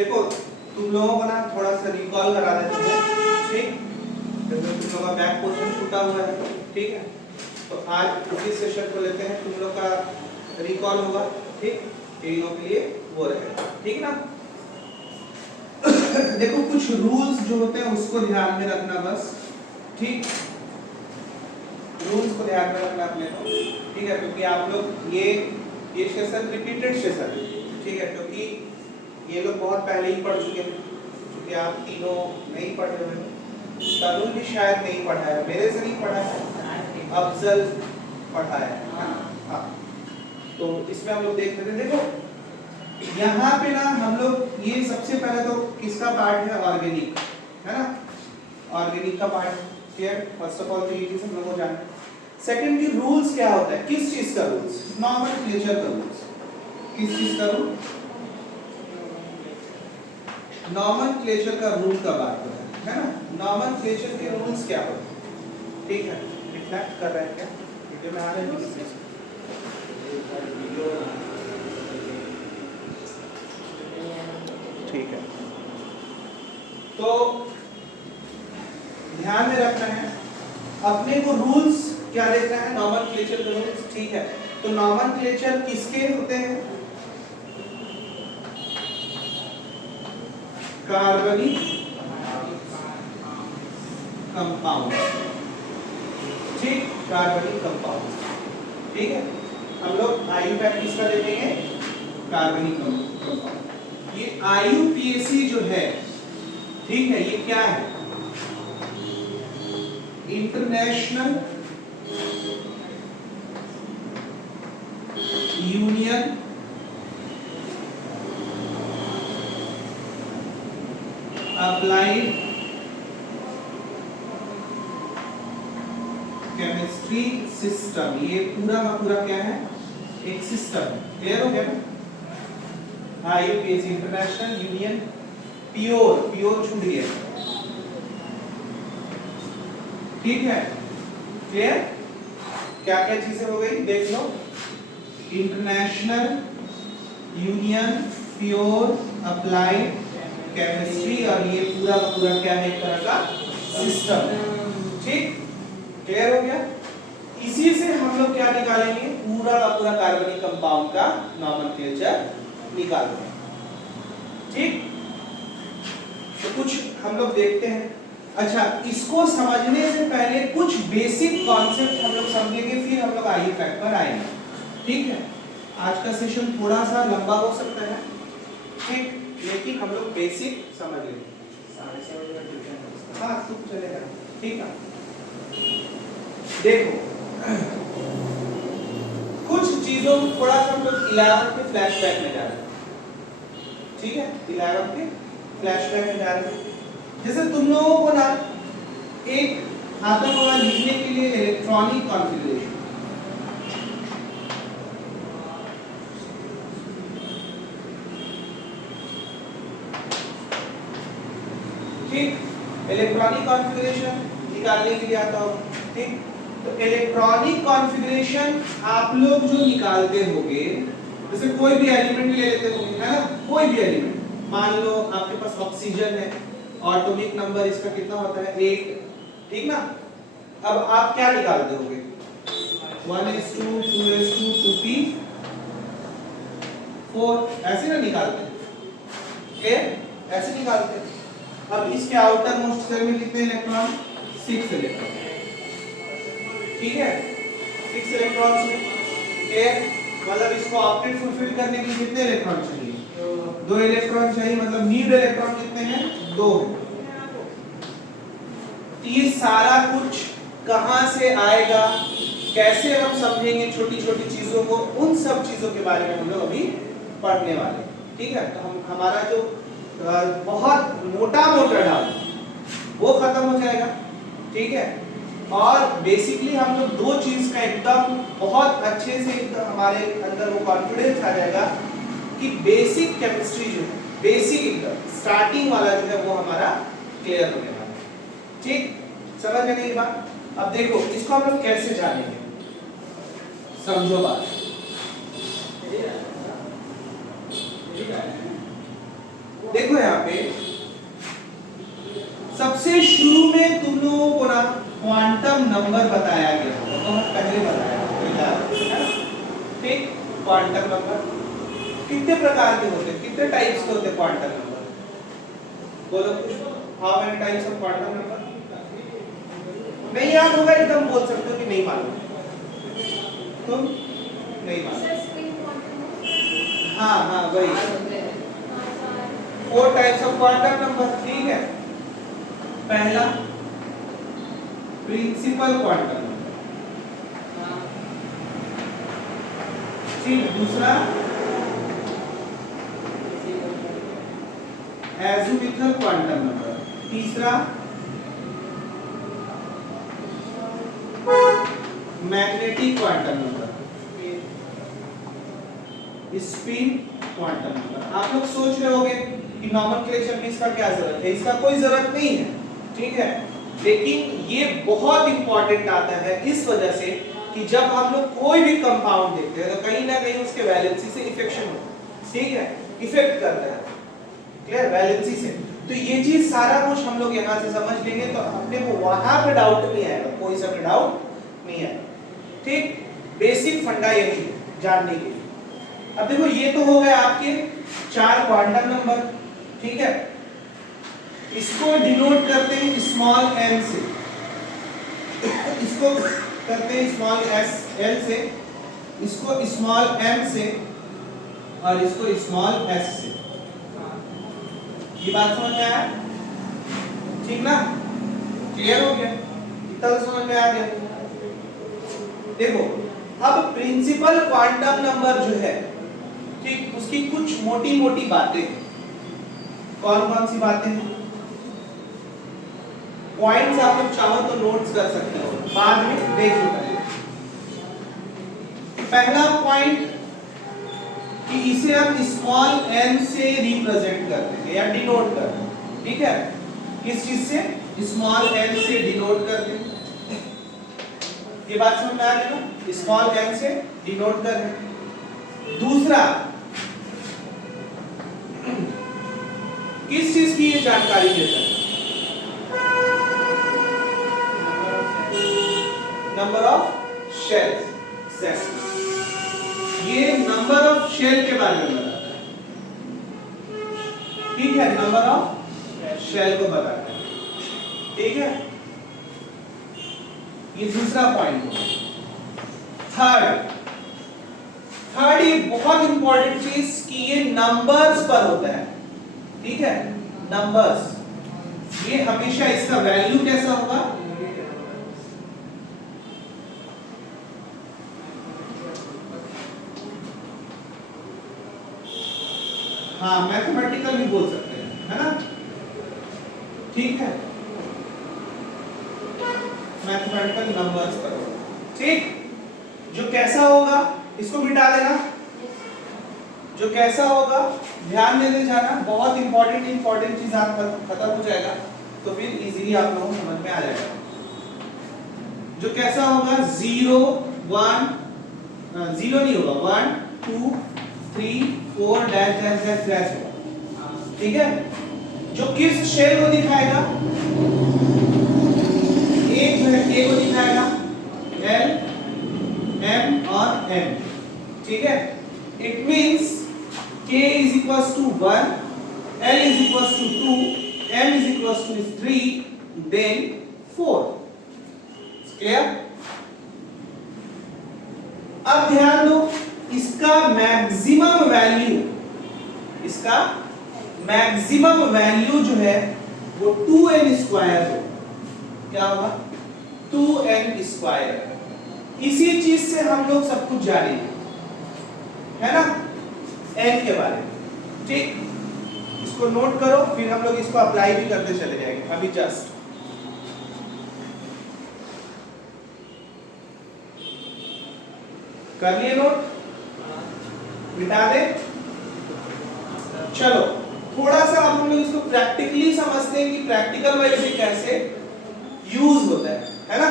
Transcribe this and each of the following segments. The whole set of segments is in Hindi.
देखो तुम लोगों को ना थोड़ा सा रिकॉल करा देते हैं, ठीक? तुम लोगों का बैक पोर्शन छूटा हुआ है, ठीक है? तो आज उसी सेशन को लेते हैं, तुम लोग का रिकॉल होगा, ठीक? तीनों के लिए वो रहेगा, ठीक ना? देखो कुछ रूल्स जो होते हैं उसको ध्यान में रखना बस, ठीक? रूल्स को ध्यान में रखना अपने को, ठीक है? क्योंकि आप लोग ये सेशन रिपीटेड सेशन, ठीक है? क्योंकि ये लोग बहुत पहले ही पढ़ चुके हैं, क्योंकि आप तीनों नहीं पढ़े हुए, तरुण भी शायद नहीं पढ़ा है, मेरे से नहीं पढ़ा है, अफजल पढ़ा है, हाँ। तो इसमें हम लोग देख लेते हैं। देखो यहाँ पे ना हम लोग ये सबसे पहले तो किसका पार्ट है, ऑर्गेनिक, है ना? ऑर्गेनिक का part clear, first of all तो ये चीज हम लोग को जानना है। सेकंड की रूल्स क्या होता है, किस चीज का रूल्स, नॉमेनक्लेचर का रूल्स, किस चीज का रूल, नॉमेनक्लेचर का रूल का बात है ना? नॉमेनक्लेचर के रूल्स क्या होते हैं, ठीक है? रिफ्लेक्ट कर रहे हैं क्या, वीडियो में आ रहे हैं? ठीक है, तो ध्यान में रखना है अपने को, रूल्स क्या देखना है, नॉमेनक्लेचर के रूल्स, ठीक है? तो नॉमेनक्लेचर किसके होते हैं, कार्बनिक कंपाउंड, ठीक? कार्बनिक कंपाउंड, ठीक है? हम लोग आईयूपीएसी का देखेंगे, कार्बनिक कंपाउंड। ये आईयूपीएसी जो है, ठीक है, ये क्या है, international union applied chemistry system, ये पूरा का पूरा क्या है, एक सिस्टम, क्लियर हो गया ना? आईयूपीएसी इंटरनेशनल यूनियन, प्योर छूट गया, ठीक है? क्लियर? क्या क्या चीजें हो गई देख लो, international union pure applied chemistry, और ये पूरा का पूरा क्या है, एक तरह का सिस्टम, ठीक? क्लियर हो गया? इसी से हम लोग क्या निकालेंगे, पूरा का पूरा कार्बनिक कंपाउंड का नॉमेनक्लेचर निकालेंगे, ठीक? तो कुछ हम लोग देखते हैं। अच्छा, इसको समझने से पहले कुछ बेसिक कॉन्सेप्ट हम लोग समझेंगे, फिर हम लोग आईयू फैक्ट पर आएंगे, ठीक है? आज का सेशन थोड़ा सा लंबा हो सकता है, ठीक? लेकिन हम लोग बेसिक समझ लेंगे, हाँ सब चलेगा, ठीक है? देखो कुछ चीजों को थोड़ा सा हम लोग 11 के फ्लैशबैक में जा रहे हैं, ठीक है? 11 के फ्लैशबैक में जा रहे हैं। जैसे तुम लोगों को ना एक आता होगा लिखने के लिए इलेक्ट्रॉनिक कॉन्फ़िगरेशन, ठीक? इलेक्ट्रॉनिक कॉन्फ़िगरेशन निकालने के लिए आता होगा, ठीक? तो इलेक्ट्रॉनिक कॉन्फ़िगरेशन आप लोग जो निकालते होगे, जैसे कोई भी एलिमेंट ले लेते होंगे, है ना? कोई भी एलिमेंट, मान लो आपके पास ऑक्सीजन है, एटॉमिक नंबर इसका कितना होता है, 8, ठीक ना? अब आप क्या निकालते होगे, 1s2 2s2 2p4, ऐसे ना निकालते हैं, ऐसे निकालते हैं। अब इसके आउटर मोस्ट शेल में कितने इलेक्ट्रॉन, 6 इलेक्ट्रॉन, ठीक है? 6 इलेक्ट्रॉन्स में, मतलब इसको ऑक्टेट फुलफिल करने के लिए कितने इलेक्ट्रॉन चाहिए, 2 इलेक्ट्रॉन चाहिए, मतलब नीड इलेक्ट्रॉन कितने हैं, 2। ये सारा कुछ कहां से आएगा, कैसे हम समझेंगे छोटी छोटी चीजों को, उन सब चीजों के बारे में हम लोग अभी पढ़ने वाले, ठीक है? तो हम हमारा जो बहुत मोटा डाल वो खत्म हो जाएगा, ठीक है? और बेसिकली हम लोग दो चीज का एकदम बहुत अच्छे से हमारे अंदर वो कॉन्फिडेंस आ जाएगा कि बेसिक केमिस्ट्री जो है, बेसिक एकदम स्टार्टिंग वाला जो है वो हमारा क्लियर होने वाला है, ठीक? समझ में नहीं बात? अब देखो इसको हम लोग कैसे जानेंगे, समझो बात। देखो यहाँ पे सबसे शुरू में तुम लोगों को ना क्वांटम नंबर बताया गया होगा, तो हम पहले बताया है, ठीक। क्वांटम नंबर कितने प्रकार के होते हैं, कितने टाइप्स के होते हैं क्वांटम नंबर, बोलो कुछ। How many types of quantum number? नहीं याद होगा एकदम बोल सकते हो कि नहीं मालूम, तुम नहीं मालूम। हाँ हाँ वही 4 टाइप्स ऑफ क्वांटम नंबर, ठीक है। पहला प्रिंसिपल क्वांटम नंबर, ठीक। दूसरा एज़ोमिथल क्वांटम नंबर, तीसरा magnetic quantum number, spin quantum number. आप लोग सोच रहे होंगे कि नॉमेनक्लेचर में इसका क्या जरूरत है, इसका कोई जरूरत नहीं है, ठीक है। लेकिन ये बहुत इंपॉर्टेंट आता है इस वजह से कि जब हम लोग कोई भी कंपाउंड देखते हैं तो कहीं ना कहीं उसके वैलेंसी से इफेक्शन होता है, ठीक है, इफेक्ट करता है, क्लियर, वैलेंसी से। तो ये चीज सारा कुछ हम लोग यहाँ से समझ लेंगे तो अपने को वहां पे डाउट नहीं आएगा, कोई सा भी डाउट नहीं आएगा, ठीक। बेसिक फंडा यही है जानने के लिए। अब देखो ये तो हो गए आपके 4 क्वांटम नंबर, ठीक है। इसको डिनोट करते हैं स्मॉल n से, इसको करते हैं स्मॉल s l से, इसको स्मॉल m से और इसको स्मॉल s से। ये बात समझ में आया, ठीक ना, क्लियर हो गया, इतना समझ में आ गया। देखो अब प्रिंसिपल क्वांटम नंबर जो है, ठीक, उसकी कुछ मोटी मोटी बातें, कौन कौन सी बातें हैं, पॉइंट्स आप लोग चाहो तो नोट्स कर सकते हो, बाद में देख लो। पहला पॉइंट कि इसे हम स्मॉल n से रिप्रेजेंट करते हैं या डिनोट करते हैं, ठीक है। किस चीज से? स्मॉल n से डिनोट करते हैं, ये बात समझ में आ गई ना, स्मॉल n से डिनोट कर रहे हैं। दूसरा, किस चीज की ये जानकारी देता है? नंबर ऑफ शेल्स, ये नंबर ऑफ शेल के बारे में बताता है, ठीक है, नंबर ऑफ शेल को बताता है, ठीक है। ये दूसरा पॉइंट है। थर्ड ये बहुत इंपॉर्टेंट चीज कि ये नंबर्स पर होता है, ठीक है, नंबर्स। ये हमेशा इसका वैल्यू कैसा होगा? हाँ, मैथमेटिकल भी बोल सकते हैं, है ना, ठीक है, मैथमेटिकल नंबर्स पर होगा, ठीक। जो कैसा होगा इसको मिटा देना, जो कैसा होगा ध्यान देने जाना, बहुत इंपॉर्टेंट चीज आप खत्म हो जाएगा तो फिर इजीली आप लोगों को समझ में आ जाएगा। जो कैसा होगा 0 1 0 नहीं होगा, 1 2 3 4 डैश डैश डैश डैश होगा, ठीक है। जो किस शेल को दिखाएगा? एक जो है A को दिखाएगा, L M और M, ठीक है। It means K is equals to 1, L is equals to 2, M is equals to 3, then 4. Clear? अब ध्यान दो, इसका मैक्सिमम वैल्यू, इसका मैक्सिमम वैल्यू जो है वो 2n स्क्वायर है। क्या होगा? 2n square. इसी चीज से हम लोग सब कुछ जानेंगे, है ना, n के बारे में, ठीक। इसको नोट करो, फिर हम लोग इसको अप्लाई भी करते चले जाएंगे। अभी जस्ट कर लिए नोट, मिटा दे। चलो थोड़ा सा अब हम लोग इसको प्रैक्टिकली समझते हैं कि प्रैक्टिकल वाइज से कैसे यूज होता है ना।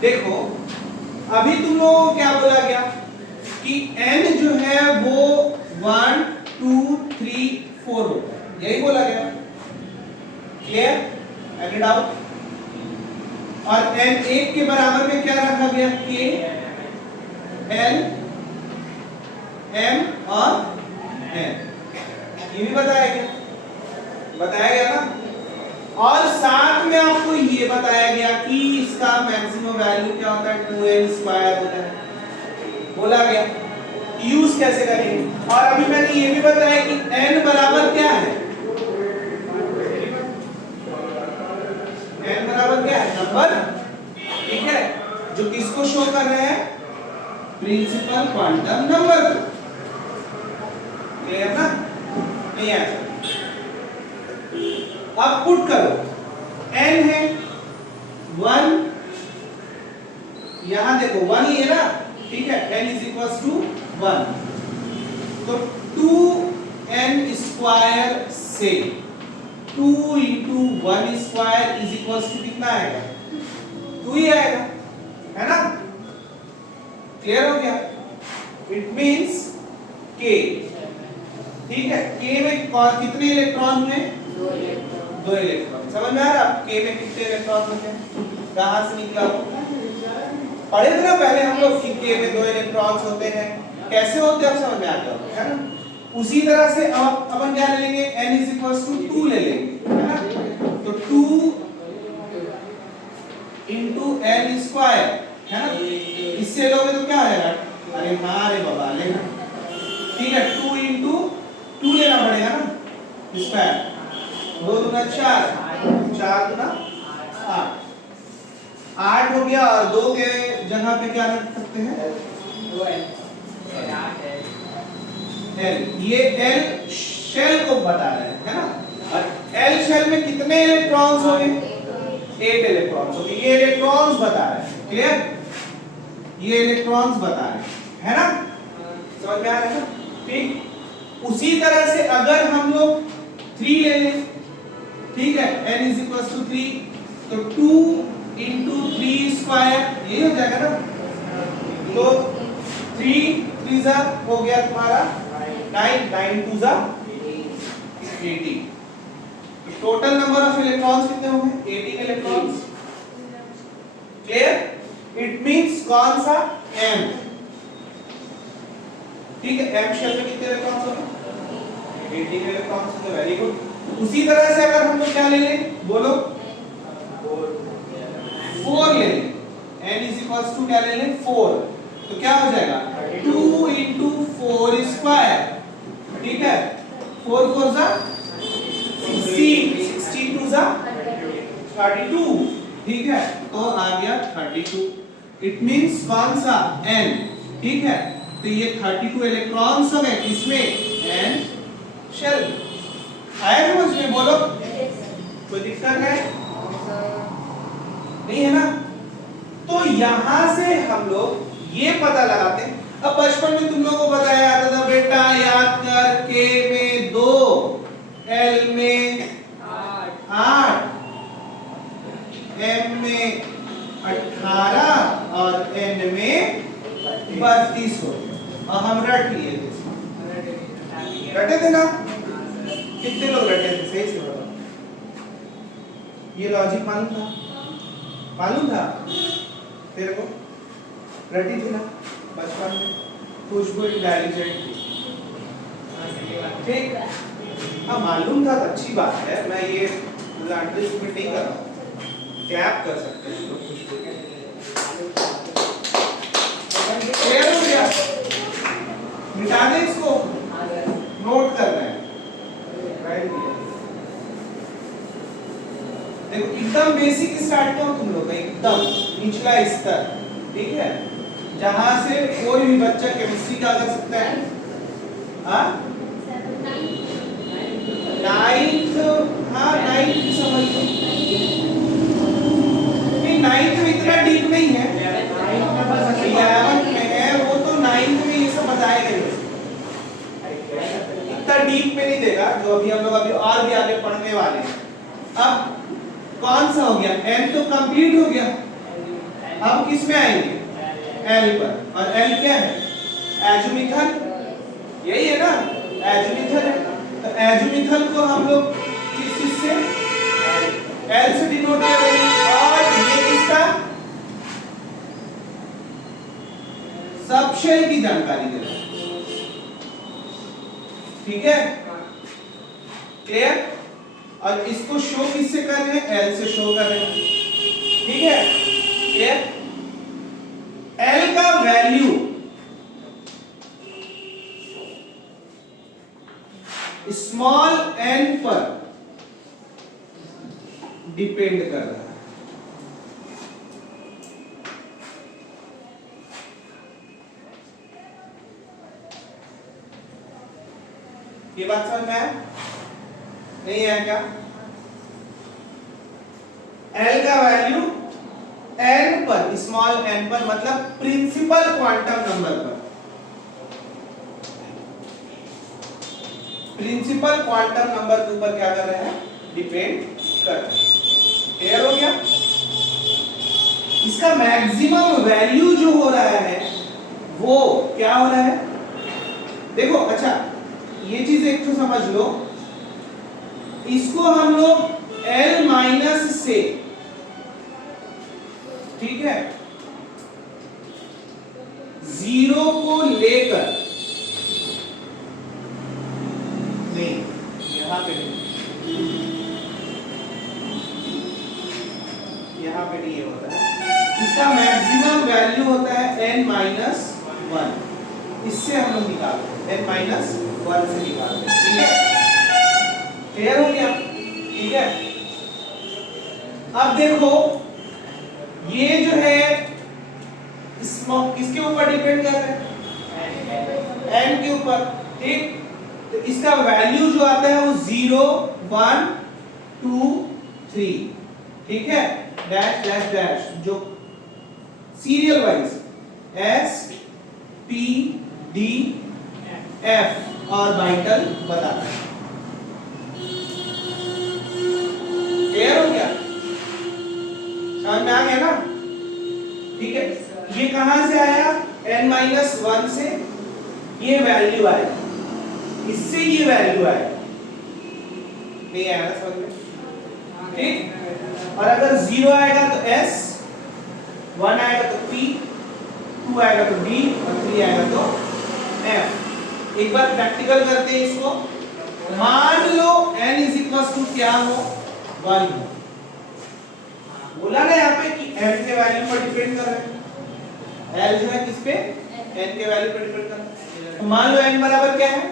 देखो अभी तुम लोगों को क्या बोला गया कि n जो है वो 1 2 3 4 होता है, यही बोला गया। क्लियर? Any doubt? और n 1 के बराबर में क्या रखा गया? k l m और n, ये भी बताया गया ना। और साथ में आपको ये बताया गया कि इसका मैक्सिमम वैल्यू क्या होता है? 2n स्क्वायर होता है, बोला गया। यूज कैसे करेंगे? और अभी मैंने ये भी बताया कि n बराबर क्या है? n बराबर क्या है? नंबर, ठीक है, जो किसको शो कर रहे हैं? प्रिंसिपल क्वांटम नंबर को। क्लियर ना? नहीं ऐसा। अब पुट करो, n है 1, यहां देखो 1 ही है ना, ठीक है, n इज इक्वल टू 1, तो 2n स्क्वायर से 2 into 1 square is equal to कितना आएगा? 2 ही आएगा, है ना? क्लियर हो गया? इट मींस k, ठीक है, k में कितने इलेक्ट्रॉन हुए? 2 इलेक्ट्रॉन। समझ में आ रहा? k में कितने इलेक्ट्रॉन होते हैं? कहां से निकला वो? पढ़े थे ना पहले हम लोग कि k में 2 इलेक्ट्रॉन्स होते हैं, कैसे होते हैं, अब समझ में आ गया, है ना? उसी तरह से अब अपन क्या ले लेंगे? n 2 ले लेंगे, है ना? तो 2 इंटू n स्क्वायर, है ना? इससे लोगे तो क्या आएगा? अरे हाँ रे बाबा, लेना, ठीक है, 2 इंटू 2 लेना पड़ेगा ना, स्क्वायर, 2 दूना 4, 4 दूना 8, 8 हो गया। और 2 के जगह पे क्या रख सकते हैं? L, ये L शेल को बता रहे हैं, है ना? और L शेल में कितने इलेक्ट्रॉन्स होंगे? 8 इलेक्ट्रॉन्स होंगे। ये इलेक्ट्रॉन्स बता रहे हैं, क्लियर? ये इलेक्ट्रॉन्स बता रहे हैं, है ना? समझ में आ रहा है ना? ठीक। उसी तरह से अगर हम लोग 3 ले लें, ठीक है, n इज इक्वल टू 3, तो 2 इंटू 3 स्क्वायर, ये हो जाएगा ना? तो 3 3 जा हो गया तुम्हारा 9, 9 2 जा 18। टोटल नंबर ऑफ इलेक्ट्रॉन्स कितने होंगे? 18 इलेक्ट्रॉन्स। क्लियर? इट मींस कौन सा? m, ठीक है, m शेल में कितने इलेक्ट्रॉन्स होंगे? 18 इलेक्ट्रॉन्स होंगे। Very good. उसी तरह से अगर हम लोग क्या ले लें, बोलो? 4 ले लें, n इज इक्वल टू क्या ले लें? 4, तो क्या हो जाएगा? 2 इंटू 4 स्क्वायर, ठीक है, 4 4 जा 16, 16 2 जा 32, ठीक है, तो आ गया 32। इट मींस कौन सा? n, ठीक है, तो ये 32 इलेक्ट्रॉन्स हो गए, किसमें? n shell. आया समझ में? बोलो, कोई दिक्कत है? नहीं है ना? तो यहां से हम लोग ये पता लगाते हैं। अब बचपन में तुम लोगों को बताया जाता था, बेटा याद कर, k में 2, l में 8, m में 18 और n में 32 हो गया। और हम रट लिए थे, रटे थे ना? कितने लोग रटे थे? सही से बताओ। ये लॉजिक मालूम था? मालूम था तेरे को? रटी थी ना बचपन में? खुशबू इंटेलिजेंट थी, ठीक? हाँ मालूम था तो अच्छी बात है, मैं ये अंडरस्टैंड नहीं कर रहा हूँ, कैप कर सकते हैं लोग खुशबू के। क्लियर हो गया? मिटा दे इसको, नोट कर रहे हैं। देखो एकदम बेसिक स्टार्ट करो तुम लोग, एकदम निचला स्तर, ठीक है, जहां से कोई भी बच्चा केमिस्ट्री का कर सकता है। हाँ 9th, हाँ 9th समझ लो, नहीं 9th में इतना डीप नहीं है, 11th में है वो, तो 9th में ये सब बताए गए, इतना डीप में नहीं देगा, जो अभी हम लोग अभी और भी आगे पढ़ने वाले हैं। अब कौन सा हो गया? n तो कंप्लीट हो गया, अब किस में आएंगे? एल पर, और एल क्या है? एजुमिथल, यही है ना, एजुमिथल है। तो एजुमिथल को हम लोग किस चीज से, एल से डिनोट करेंगे, और ये किसका सबशेल की जानकारी दे रहा है, ठीक है, क्लियर। और इसको शो किससे कर रहे हैं? एल से शो कर रहे हैं, ठीक है, क्लियर। एल का वैल्यू स्मॉल एन पर डिपेंड कर रहा है। ये बात समझ में आया? नहीं आया क्या? एल का वैल्यू एन पर, स्मॉल एन पर, मतलब प्रिंसिपल क्वांटम नंबर पर, प्रिंसिपल क्वांटम नंबर के ऊपर क्या कर रहे हैं? डिपेंड कर रहे हैं। क्लियर हो गया? इसका मैक्सिमम वैल्यू जो हो रहा है वो क्या हो रहा है? देखो, अच्छा ये चीज एक तो समझ लो, इसको हम लोग L माइनस से, ठीक है, जीरो को लेकर, नहीं यहां पे नहीं, यहां पे नहीं, ये होता है, इसका मैक्सिमम वैल्यू होता है n माइनस वन, इससे हम लोग निकालते हैं, n माइनस वन से निकालते हैं, ठीक है, क्लियर हो गया? ठीक है। अब देखो ये जो है किसके ऊपर डिपेंड कर रहा है? n के ऊपर, ठीक। तो इसका वैल्यू जो आता है वो 0 1 2 3, ठीक है, डैश डैश डैश, जो serial wise S P D F और बाइटल बताता है। क्लियर हो गया? समझ में आ गया ना? ठीक है। ये कहां से आया? n माइनस वन से ये वैल्यू आया, इससे ये वैल्यू आया, नहीं आया ना समझ में? ठीक। और अगर 0 आएगा तो S, 1 आएगा तो P, 2 आएगा तो D, और 3 आएगा तो F। एक बार प्रैक्टिकल करते हैं इसको। मान लो n इज इक्वल टू क्या हो? 1 हो। बोला ना यहाँ पे कि n के वैल्यू पर डिपेंड कर रहा है, l जो है किस पे? n के वैल्यू पर डिपेंड कर रहा है। तो मान लो n बराबर क्या है?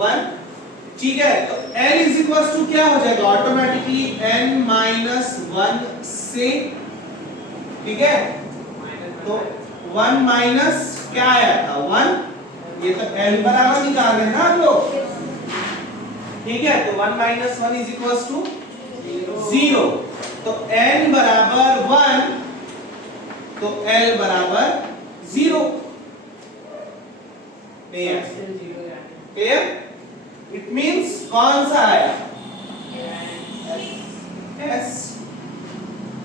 1, ठीक है। तो n इज इक्वल टू क्या हो जाएगा? ऑटोमेटिकली n माइनस 1 से, ठीक है। तो 1 माइनस क्या आया था? 1, ये तो n बराबर निकाल रहे हैं ना हम लोग, ठीक है। तो 1 माइनस 1 इज इक्वल टू 0। तो n बराबर 1, तो l बराबर 0, नहीं है? क्लियर? इट मींस कौन सा आया? S,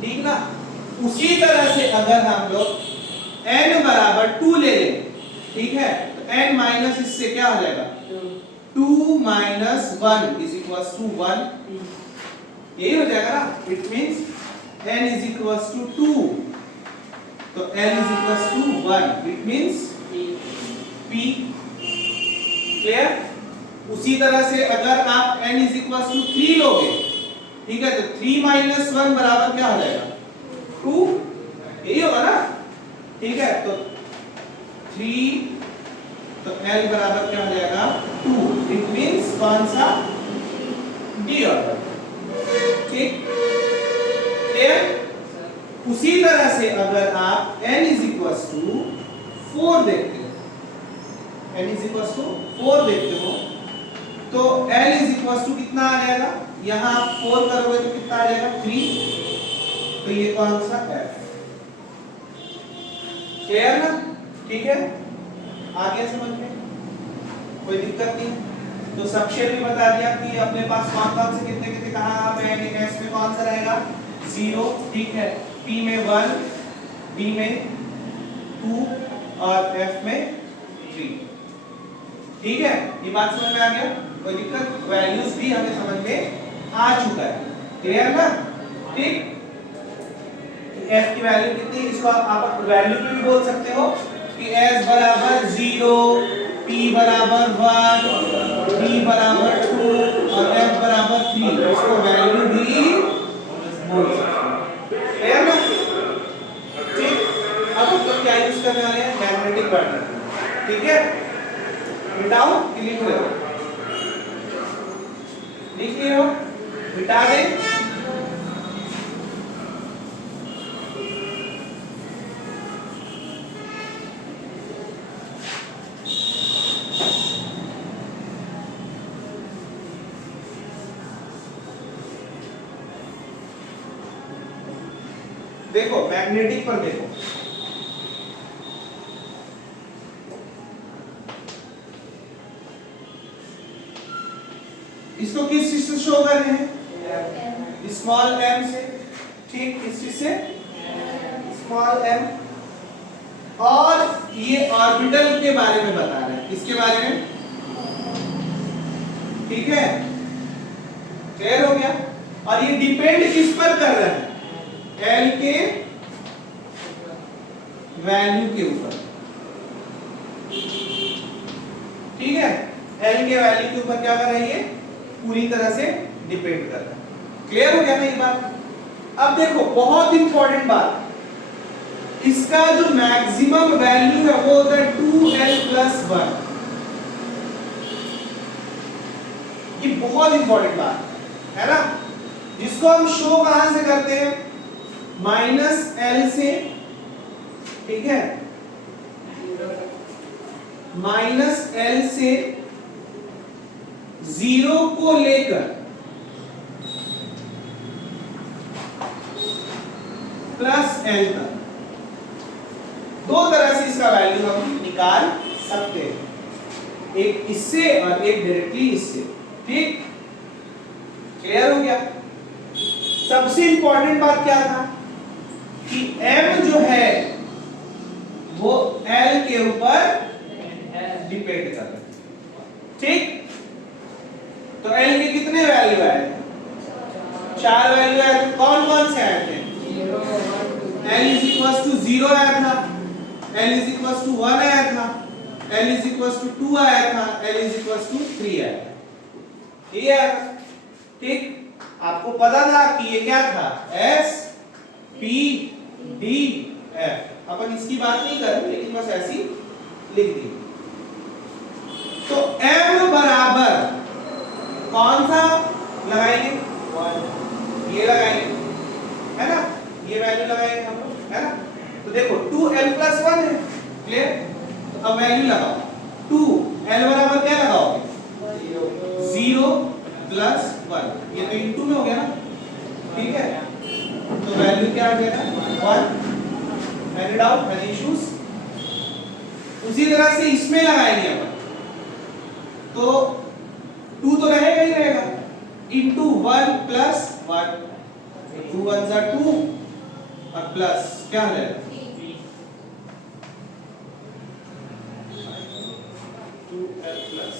ठीक ना। उसी तरह से अगर हम लोग n बराबर 2 ले लें, ठीक है, तो n माइनस इससे क्या हो जाएगा? 2 माइनस 1 इज इक्वल टू 1, यही हो जाएगा ना। It means n is equal to 2, तो n is equal to 1, it means p। Clear? उसी तरह से अगर आप n इज इक्वल टू 3 लोगे, ठीक है, तो 3 माइनस 1 बराबर क्या हो जाएगा? 2, यही होगा ना, ठीक है। तो 3, तो l बराबर क्या हो जाएगा? 2, इट मींस कौन सा? d ऑर्डर, ठीक। क्लियर? उसी तरह से अगर आप n इज इक्वल टू 4 देखते हो, n इज इक्वल टू 4 देखते हो, तो l इज इक्वल टू कितना आ जाएगा? यहां आप 4 करोगे तो कितना आ जाएगा? 3, तो ये कौन सा? f। क्लियर ना? ठीक है, आ गया समझ में? कोई दिक्कत नहीं। तो सबशेल भी बता दिया कि अपने पास कौन कौन से कितने कितने कहां पे आएंगे। s में कौन सा रहेगा? 0, ठीक है, p में 1, d में 2 और F में 3। ठीक है, ये बात समझ में आ गया? कोई दिक्कत? वैल्यूज भी हमें समझ में आ चुका है, क्लियर ना? ठीक, F की वैल्यू कितनी, इसको आप वैल्यू भी बोल सकते हो कि S बराबर 0, P बराबर 1, D बराबर 2 और F बराबर 3, इसको वैल्यू भी बोल सकते हो, क्लियर ना? ठीक, अब हम लोग क्या यूज करने वाले हैं? Magnetic button. ठीक है, मिटाओ कि लिख रहे हो? लिख रहे हो? मिटा दें? देखो मैग्नेटिक पर देखो, इसको किस चीज से शो कर रहे हैं? स्मॉल m से। ठीक, किस चीज से? Small m। और ये ऑर्बिटल के बारे में बता रहे हैं, किसके बारे में? ठीक है, क्लियर हो गया? और ये डिपेंड किस पर कर रहा है? L के वैल्यू के ऊपर। ठीक है, L के वैल्यू के ऊपर क्या कर रही है? पूरी तरह से डिपेंड कर रहा है। क्लियर हो गया ना ये बात? अब देखो बहुत इंपॉर्टेंट बात, इसका जो मैक्सिमम वैल्यू है वो होता है 2l+1। ये बहुत इंपॉर्टेंट बात है ना, जिसको हम शो कहां से करते हैं? -l से। ठीक है, -l से 0 को लेकर +l तक, दो तरह से इसका वैल्यू हम निकाल सकते हैं, एक इससे और एक डायरेक्टली इससे। ठीक, क्लियर हो गया? सबसे इंपॉर्टेंट बात क्या था कि m जो है वो l के ऊपर डिपेंड कर रहा है। ठीक, तो l के कितने वैल्यू आए थे? 4 वैल्यू आए थे। कौन कौन से आए थे? l 0 आया था, l 1 आया था, l 2 आया था, l 3 आया था। ठीक है, ठीक, आपको पता था कि ये क्या था? S P D F। अपन इसकी बात नहीं कर रहे, लेकिन बस ऐसी लिख दी। तो M बराबर कौन सा लगाएंगे? 1, ये लगाएंगे, है ना? ये वैल्यू लगाएंगे हम लोग, है ना? तो देखो 2l+1 है, क्लियर? तो अब वैल्यू लगाओ, 2l बराबर क्या लगाओगे? 0+1, ये तो इनटू में हो गया ना? ठीक है, तो वैल्यू क्या आ गया? 1। Any doubt, any issues? उसी तरह से इसमें लगाएंगे अपन, तो 2 तो रहेगा ही रहेगा, इनटू 1+1, 2 1 जा 2 और प्लस क्या हो जाएगा? 2l+1।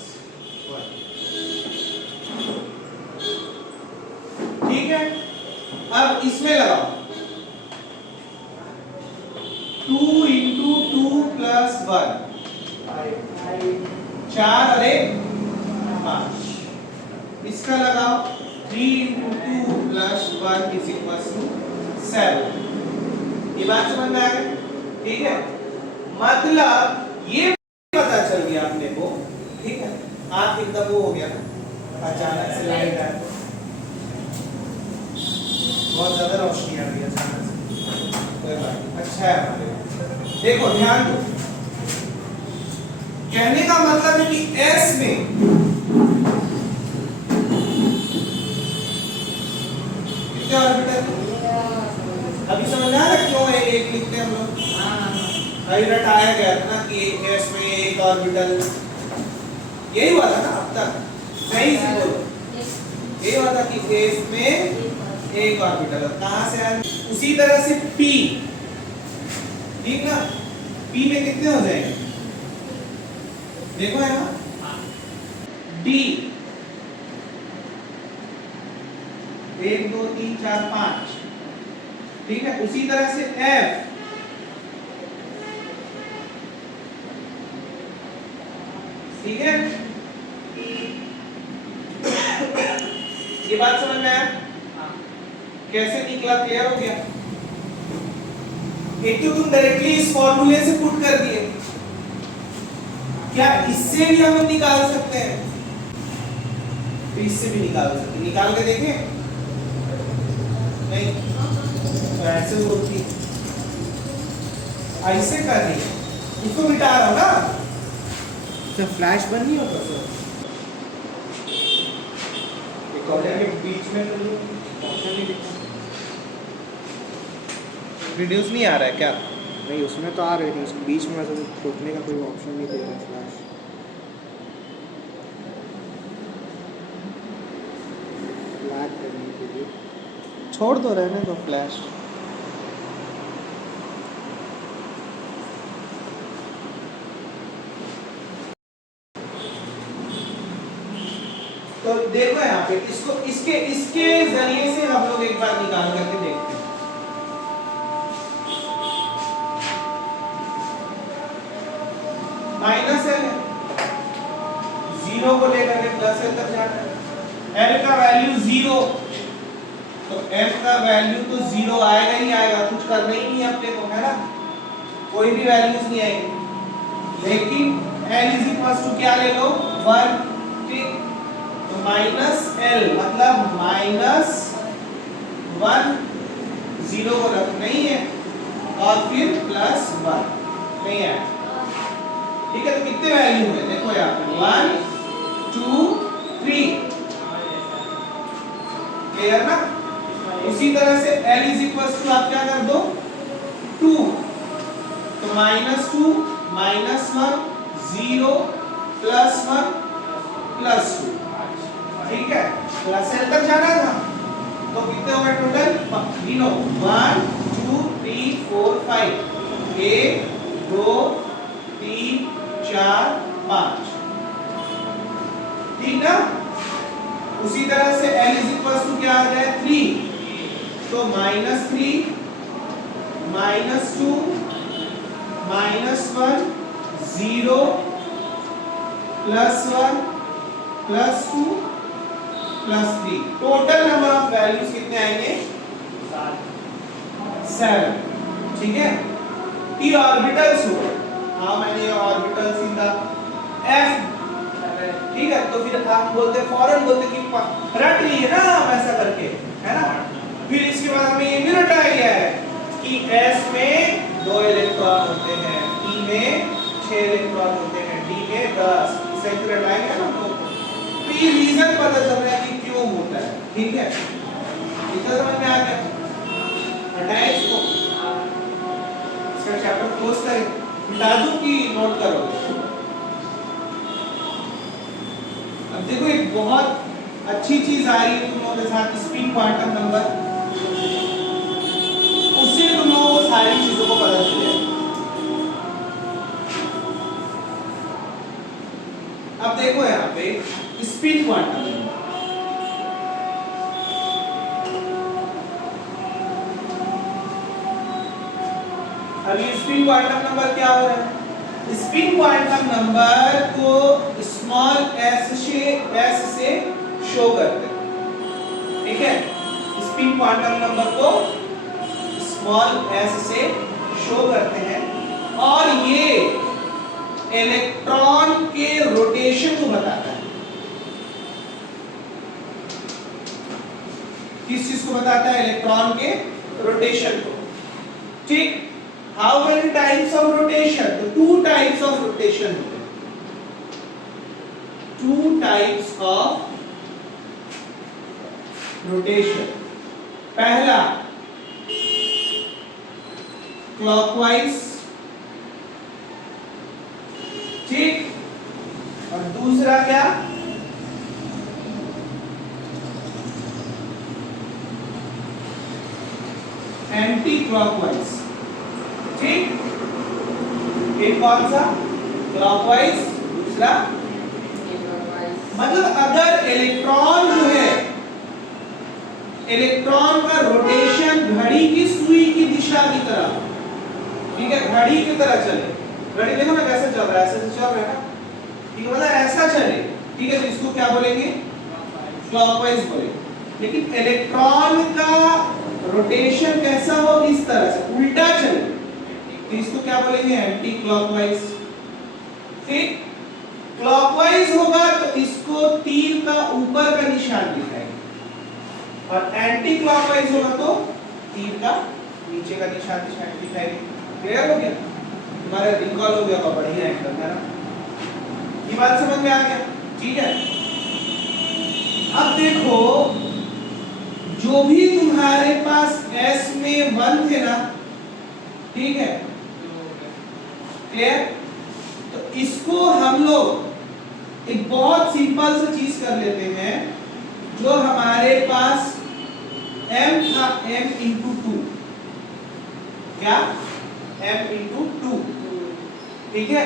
ठीक है, अब इसमें लगाओ 2 × 2 + 1, 4 और 1 5। इसका लगाओ 3 × 2 + 1 = 7। ये बात समझ में आ गई? ठीक है, मतलब ये पता चल गया अपने को। ठीक है, आंख एकदम वो हो गया ना, अचानक से लाइट आया, बहुत ज्यादा रोशनी आ गई अचानक से, कोई बात नहीं, अच्छा है हमारे। देखो ध्यान दो, कहने का मतलब है कि S में कितने ऑर्बिटल? अभी समझ आ रहा क्यों है एक लिखते हैं हम लोग? अभी रटाया गया था ना कि S में एक ऑर्बिटल, यही हुआ था ना अब तक? सही से बोलो, यही हुआ था कि S में एक ऑर्बिटल। कहां से आया? उसी तरह से P, ठीक ना? P में कितने हो जाएंगे देखो यहाँ D 1 2 3 4 5 ठीक है। उसी तरह से F ठीक है। ये बात समझ में आया कैसे निकला क्लियर हो गया। एक तो तुम डायरेक्टली इस फॉर्मूले से पुट कर दिए क्या इससे भी हम निकाल सकते हैं तो इससे भी निकाल सकते हैं। निकाल के देखें नहीं तो ऐसे होती ऐसे कर रही है उसको मिटा रहा हूं ना तो फ्लैश बंद नहीं होता सर के बीच में ऑप्शन नहीं दिखता वीडियोस नहीं आ रहा है क्या नहीं उसमें तो आ रहे थे उसके बीच में वैसे रोकने का कोई ऑप्शन नहीं दे रहा फ्लैश फ्लैग करने के लिए छोड़ दो रहने दो फ्लैश। तो देखो यहाँ पे इसको इसके इसके जरिए से हम लोग एक बार निकाल करके देखते हैं। माइनस एल है जीरो को लेकर के प्लस एल तक जाना है। एल का वैल्यू जीरो तो एल का वैल्यू तो जीरो आएगा ही आएगा कुछ करना ही नहीं है अपने को है ना कोई भी वैल्यूज नहीं आएगी लेकिन एल इज इक्वल टू क्या ले लो 1 ठीक तो माइनस एल मतलब माइनस 1 जीरो को रखना ही है और फिर प्लस 1 नहीं है ठीक है। तो कितने वैल्यू है देखो यहाँ पे 1 2 3 क्लियर ना। उसी तरह से L इज इक्वल टू आप क्या कर दो 2 तो -2 -1 0 +1 +2 ठीक है। प्लस L तक जाना था तो कितने हो गए टोटल गिनो 1 2 3 4 5 1 2 3 4 5 ठीक ना। उसी तरह से L इज इक्वल टू क्या आ जाए 3 तो -3 -2 -1 0 +1 +2 +3 टोटल नंबर ऑफ वैल्यूज कितने आएंगे 7 ठीक है। t ऑर्बिटल्स हुए हां मैंने ये ऑर्बिटल्स इन द f ठीक है। तो फिर आप बोलते फौरन बोलते कि रट लिए ना ऐसा करके है ना। फिर इसके बाद हमें ये भी रटाया गया है कि s में 2 इलेक्ट्रॉन होते हैं e में 6 इलेक्ट्रॉन होते हैं d में 10 इसे रटाएंगे ना तो ये रीजन पता चल रहा है कि क्यों होता है ठीक है। इतना समझ में आ गया हटाए इसको इसका चैप्टर क्लोज करें मिटा दूं कि नोट करोगे। अब देखो एक बहुत अच्छी चीज आ रही है तुम लोगों के साथ स्पिन क्वांटम नंबर उससे तुम लोगों को सारी चीजों को पता चल जाएगा। अब देखो यहाँ पे स्पिन क्वांटम नंबर अब ये स्पिन क्वांटम नंबर क्या हो रहा है स्पिन क्वांटम नंबर को स्मॉल s से शो करते हैं ठीक है। स्पिन क्वांटम नंबर को स्मॉल s से शो करते हैं और ये इलेक्ट्रॉन के रोटेशन को बताता है। किस चीज को बताता है इलेक्ट्रॉन के रोटेशन को ठीक। How many types of rotation? तो 2 types of rotation होते हैं 2 types of rotation। पहला clockwise ठीक और दूसरा क्या एंटी क्लॉकवाइज ठीक। एक कौन सा क्लॉकवाइज, दूसरा मतलब अगर इलेक्ट्रॉन जो है, इलेक्ट्रॉन का रोटेशन घड़ी की सुई की दिशा की तरह, ठीक है, घड़ी की तरह चले, घड़ी देखो ना कैसे चल रहा है, ऐसे चल रहा है ना, ठीक है, मतलब ऐसा चले, ठीक है, तो इसको क्या बोलेंगे, क्लॉकवाइज बोलेंगे। लेकिन इलेक्ट्रॉन का रोटेशन कैसा हो, इस तरह से उल्टा चले, तो इसको क्या बोलेंगे, एंटी क्लॉकवाइज। ठीक, क्लॉकवाइज होगा तो इसको तीर का ऊपर का निशान दिखाएंगे, और एंटी क्लॉकवाइज होगा तो तीर का नीचे का निशान दिखाएंगे। क्लियर हो गया, तुम्हारा रिकॉल हो गया, बढ़िया एकदम, है ना, ये बात समझ में आ गया, ठीक है। अब देखो जो भी तुम्हारे पास S में 1 थे ना, ठीक है, क्लियर, तो इसको हम लोग एक बहुत सिंपल सा चीज कर लेते हैं, जो हमारे पास M था, M इंटू 2, क्या M इंटू 2, ठीक है,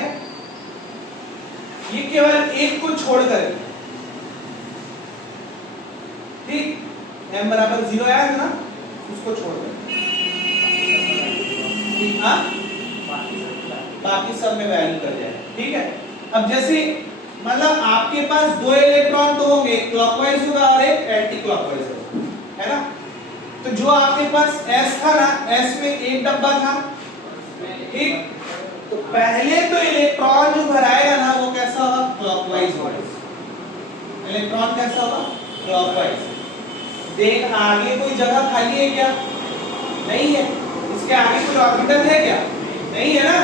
ये केवल एक को छोड़कर, ठीक, m बराबर 0 आया था ना, उसको छोड़कर, ठीक, हाँ, बाकी सब में वैल्यू कर जाए, ठीक है। अब जैसे मतलब आपके पास दो इलेक्ट्रॉन तो होंगे, एक क्लॉकवाइज होगा और एक एंटी क्लॉकवाइज होगा, है ना, तो जो आपके पास S था ना, S में एक डब्बा था, ठीक, तो पहले तो इलेक्ट्रॉन जो भराएगा ना वो कैसा होगा, क्लॉकवाइज होगा, इलेक्ट्रॉन कैसा होगा, क्लॉकवाइज। देख आगे कोई जगह खाली है क्या, नहीं है, इसके आगे कोई ऑर्बिटल है क्या, नहीं है ना,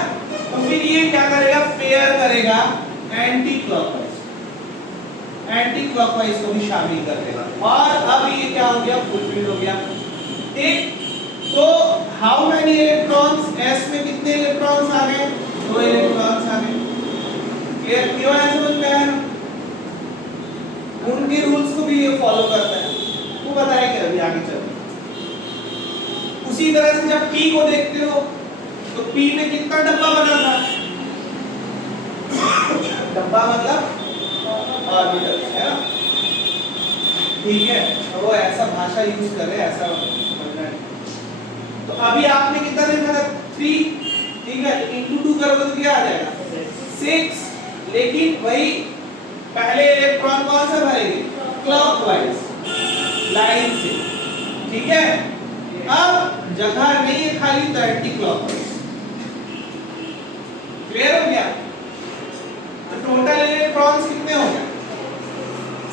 तो फिर ये क्या करेगा, पेयर करेगा एंटी क्लॉकवाइज, एंटी क्लॉकवाइज को भी शामिल कर देगा, और अब ये क्या हो गया, फुलफिल हो गया। ठीक, तो हाउ मेनी इलेक्ट्रॉन्स, S में कितने इलेक्ट्रॉन्स आ गए, 2 इलेक्ट्रॉन्स आ गए, क्लियर, क्यों है, समझ में आया ना, उनके रूल्स को भी ये फॉलो करता है, वो बताएंगे अभी आगे चल। उसी तरह से जब P को देखते हो तो P में कितना डब्बा बना था, डब्बा मतलब ऑर्बिटल, है ना, ठीक है, तो वो ऐसा भाषा यूज कर रहे हैं, ऐसा समझना है। तो अभी आपने कितना देखा था, 3, ठीक है, इंटू 2 करोगे तो क्या आ जाएगा, 6, लेकिन वही पहले इलेक्ट्रॉन कौन सा भरेंगे, क्लॉकवाइज लाइन से, ठीक है। अब जगह नहीं है खाली, तो एंटी क्लॉकवाइज, क्लियर हो गया, तो टोटल इलेक्ट्रॉन्स कितने हो गए,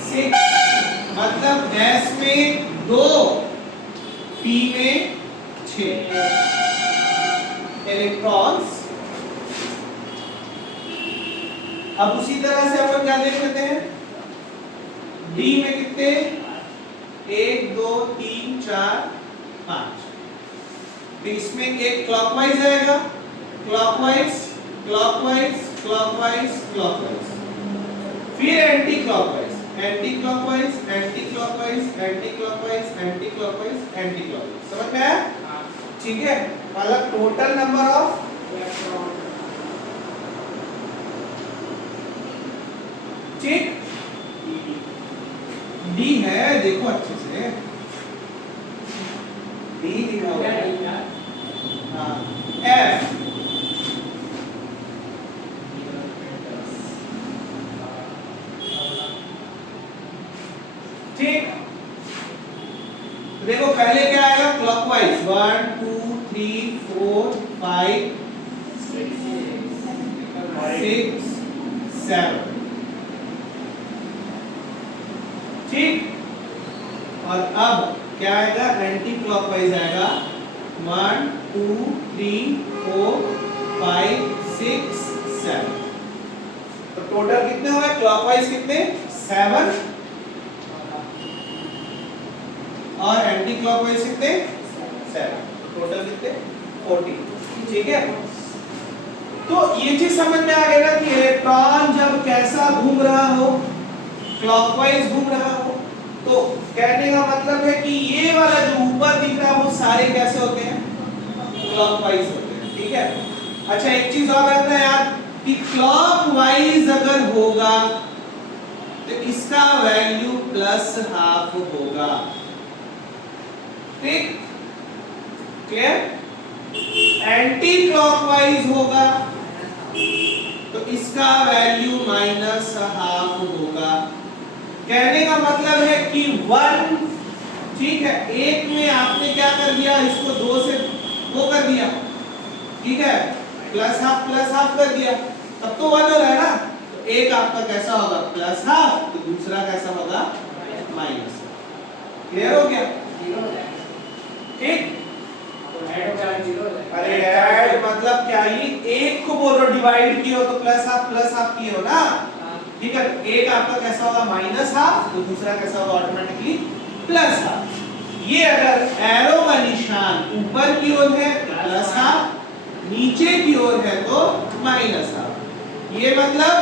6, मतलब S में 2, P में 6 इलेक्ट्रॉन्स। अब उसी तरह से अपन क्या देख लेते हैं, D में कितने, 1 2 3 4 5, तो इसमें एक क्लॉकवाइज आएगा, क्लॉकवाइज क्लॉकवाइज क्लॉकवाइज क्लॉकवाइज, फिर anti clockwise, anti clockwise anti clockwise anti clockwise anti clockwise anti clockwise, समझ में आया, ठीक है, मतलब टोटल नंबर ऑफ इलेक्ट्रॉन, ठीक, D है, देखो अच्छे से D लिखा हुआ है, हाँ, F, ठीक, देखो पहले क्या आएगा, क्लॉकवाइज 1 2 3 4 5 6 7, ठीक, और अब क्या आएगा, एंटी क्लॉकवाइज आएगा 1 2 3 4 5 6 7, तो टोटल कितने हुए, क्लॉकवाइज कितने, 7, और एंटी क्लॉकवाइज कितने, 7, टोटल कितने, 14, ठीक है। तो ये चीज समझ में आ गया ना कि इलेक्ट्रॉन जब कैसा घूम रहा हो, क्लॉकवाइज घूम रहा हो, तो कहने का मतलब है कि ये वाला जो ऊपर दिख रहा है वो सारे कैसे होते हैं, क्लॉकवाइज होते हैं, ठीक है। अच्छा एक चीज और रखना है कि क्लॉकवाइज अगर होगा तो इसका वैल्यू +½ होगा। ठीक, क्लियर। एंटी क्लॉकवाइज होगा तो इसका वैल्यू -½ होगा। कहने का मतलब है कि 1, ठीक है, एक में आपने क्या कर दिया, इसको 2 से वो कर दिया, ठीक है, +½ कर दिया, तब तो 1 हो रहा है ना। तो एक आपका कैसा होगा +½ तो दूसरा कैसा होगा माइनस। क्लियर हो गया? ठीक। अरे ऐड मतलब क्या, ये एक को बोलो डिवाइड किए हो तो +½ किए हो ना, ठीक है। एक आपका कैसा होगा -½ तो दूसरा कैसा होगा ऑटोमेटिकली +½ ये अगर एरो का निशान ऊपर की ओर है +½ नीचे की ओर है तो -½ ये मतलब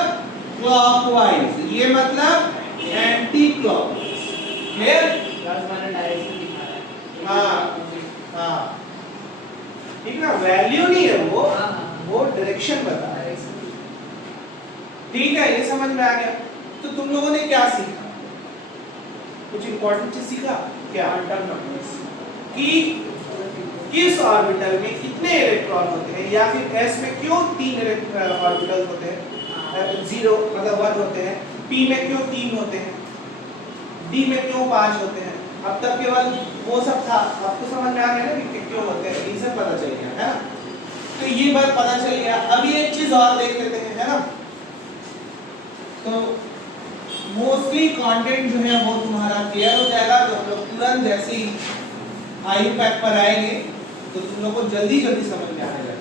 क्लॉकवाइज, ये मतलब एंटी क्लॉकवाइज। क्लियर? हाँ ठीक ना, वैल्यू नहीं है वो डायरेक्शन बता रहा है। ठीक है, ये समझ में आ गया। तो तुम लोगों ने क्या सीखा, कुछ इंपॉर्टेंट चीज सीखा क्या? कि किस ऑर्बिटल में कितने इलेक्ट्रॉन होते हैं, या फिर s में क्यों 3 ऑर्बिटल्स होते हैं, 0 मतलब 1 होते हैं, p में क्यों 3 होते हैं, d में क्यों 5 होते हैं। अब तक केवल वो सब था, अब तो समझ में आ गया ना कि क्यों होते हैं, ये सब पता चल गया है ना। तो ये बात पता चल गया। अभी एक चीज और देख लेते हैं, है ना। तो मोस्टली कंटेंट जो है वो तुम्हारा क्लियर हो जाएगा। तो हम लोग तुरंत जैसे ही आई पैक पर आएंगे तो तुम लोग को जल्दी जल्दी समझ में आने लगेगा।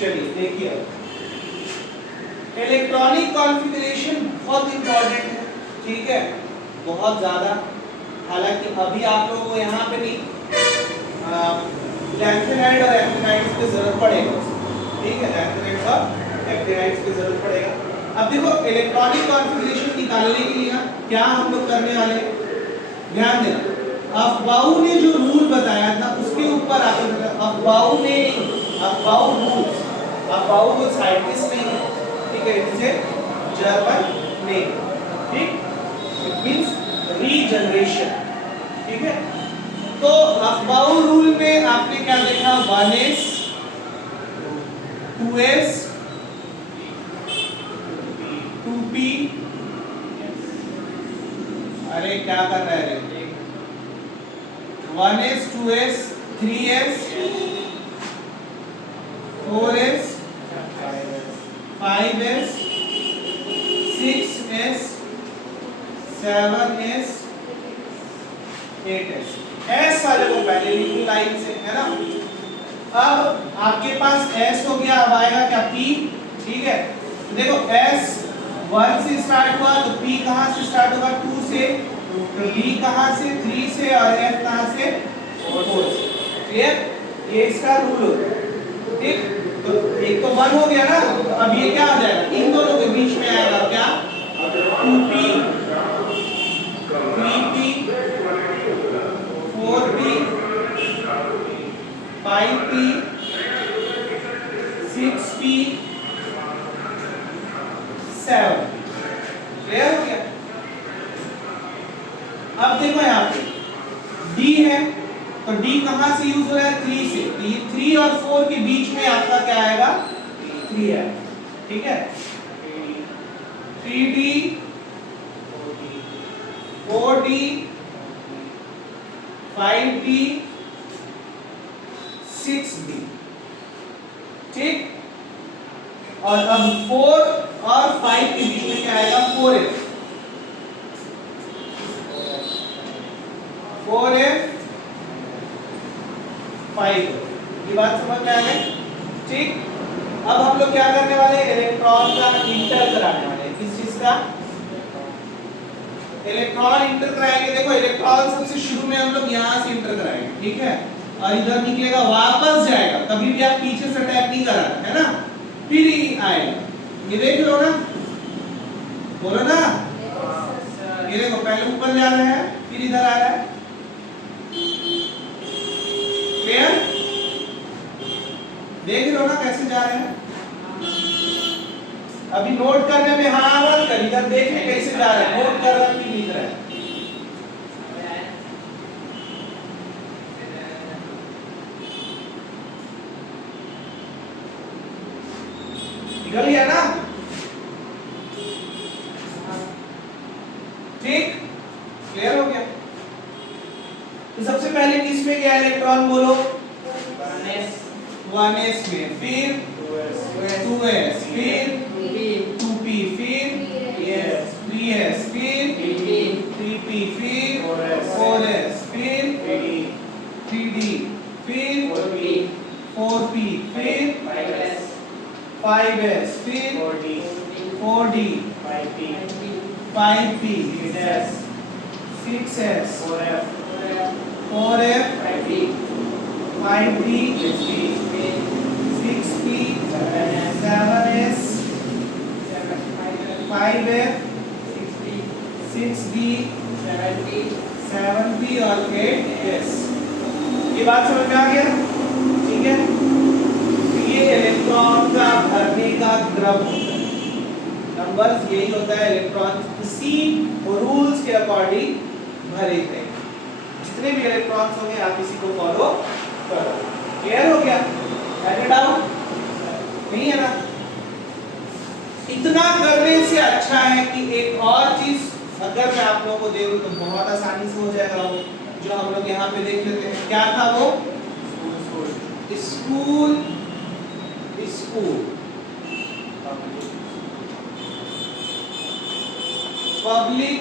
चलिए देखिए, इलेक्ट्रॉनिक कॉन्फ़िगरेशन बहुत इंपॉर्टेंट है, ठीक है, बहुत ज्यादा। हालांकि अभी आप लोगों को यहाँ पे नहीं लैंथेनाइड और एक्टिनाइड्स की जरूरत पड़ेगा, ठीक है, लैंथेनाइड और एक्टिनाइड्स की जरूरत पड़ेगा। अब देखो इलेक्ट्रॉनिक कॉन्फ़िगरेशन निकालने के लिए क्या हम लोग करने वाले, ध्यान देना। अफबाऊ ने जो रूल बताया था उसके ऊपर आप अफबाऊ ने अफबाऊ रूल्स, अफबाऊ को साइंटिस्ट नहीं है, ठीक है, it is a German name, ठीक, इट मींस रीजनरेशन, ठीक है। तो अफबाऊ रूल में आपने क्या देखा, 1s 2s 2p, अरे क्या कर रहे हैं, 1s 2s 3s 4s 5s 6s 7s 8s, s वाले को पहले लिख लो लाइन से, है ना। अब आपके पास s हो गया, अब आएगा क्या p, ठीक है। देखो s 1 से स्टार्ट हुआ तो p कहां से स्टार्ट होगा, 2 से, तो d कहां से, 3 से, और f कहां से, 4 से। क्लियर, ये इसका रूल होता है, ठीक। तो एक तो 1 हो गया ना, तो अब ये क्या हो जाएगा, इन दोनों के बीच में आएगा क्या, 2p 3p 4p 5p 6p 7। Clear हो गया। अब देखो यहाँ पे d है, तो d कहां से यूज हो रहा है, 3 से, तो ये 3 और 4 के बीच में आपका क्या आएगा, 3 है, ठीक है। 3d 4d 5d 6d, ठीक। और अब 4 और 5 के बीच में क्या आएगा, 4f 5। ये बात समझ में आ गई? ठीक। अब हम लोग क्या करने वाले हैं, इलेक्ट्रॉन का इंटर कराने वाले हैं। किस चीज का? इलेक्ट्रॉन इंटर कराएंगे। देखो इलेक्ट्रॉन सबसे शुरू में हम लोग यहां से इंटर कराएंगे, ठीक है, और इधर निकलेगा वापस जाएगा, कभी भी आप पीछे से अटैक नहीं करा है ना, फिर ही आएगा। ये देख लो ना, बोलो ना, ये देखो पहले ऊपर जा रहा है फिर इधर आ रहा है। क्लियर? देख लो ना कैसे जा रहे हैं। अभी नोट करने में हाँ मत कर, इधर देखिए कैसे जा रहा है, नोट कर रहा है कि लिख रहा है। निकल गया ना? ठीक, क्लियर हो गया? तो सबसे पहले किस में गया इलेक्ट्रॉन, बोलो? 1s में, फिर 2s, फिर 2p, फिर 3s, फिर 3p, फिर 4s, फिर 3d, फिर 4p, फिर 5s, फिर 4d, 5p, 6s, 4f, 5d, 6p, 7s, 5f, 6d, 7p और 8s। ये बात समझ में आ गया? ठीक है, ये इलेक्ट्रॉन का भरने का क्रम होता है। नंबर्स यही होता है, इलेक्ट्रॉन इसी रूल्स के अकॉर्डिंग भरे गए। जितने भी इलेक्ट्रॉन्स होंगे आप इसी को फॉलो करो। क्लियर हो गया? Any doubt? नहीं है ना? इतना करने से अच्छा है कि एक और चीज अगर मैं आप लोगों को दे दूं तो बहुत आसानी से हो जाएगा। वो जो हम लोग यहाँ पे देख लेते हैं, क्या था वो? स्कूल, स्कूल, पब्लिक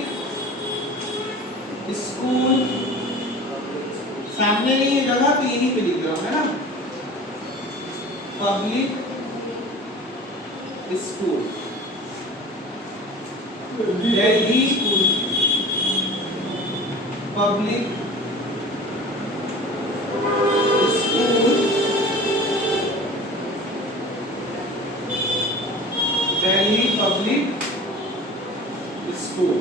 स्कूल, सामने नहीं है जगह तो यहीं पे लिख रहा हूं, है ना? Public school, Delhi public school, Delhi public school,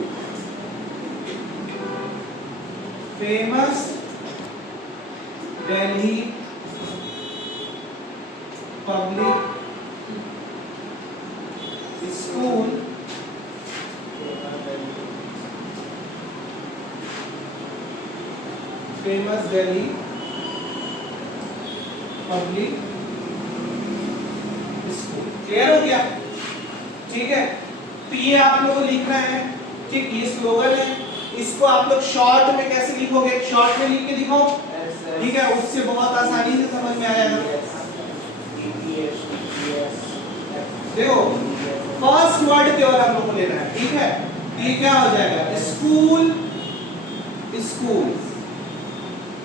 famous Delhi public school, famous Delhi public school. Clear हो गया? ठीक है, तो ये आप लोगों को लिखना है। ठीक, ये स्लोगन है, इसको आप लोग शॉर्ट में कैसे लिखोगे? शॉर्ट में लिख के दिखाओ, ठीक है, उससे बहुत आसानी से समझ में आ जाएगा। देखो फर्स्ट वर्ड केवल हम लोग को लेना है, ठीक है? ये क्या हो जाएगा? School, school,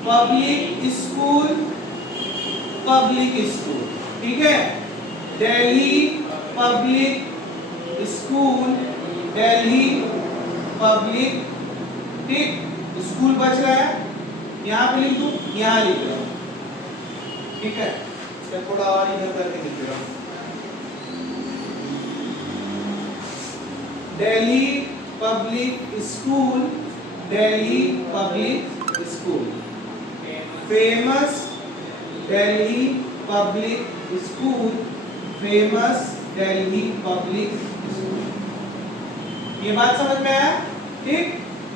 public school, public school, ठीक है? Delhi public school, Delhi public, ठीक, स्कूल बच रहा है, यहाँ पे लिख दूं, यहाँ लिख रहा हूं, ठीक है? थोड़ा और इधर करके लिख रहा हूं, Delhi public school, Delhi public school, famous Delhi public school, famous Delhi public school. ये बात समझ में आया? ठीक,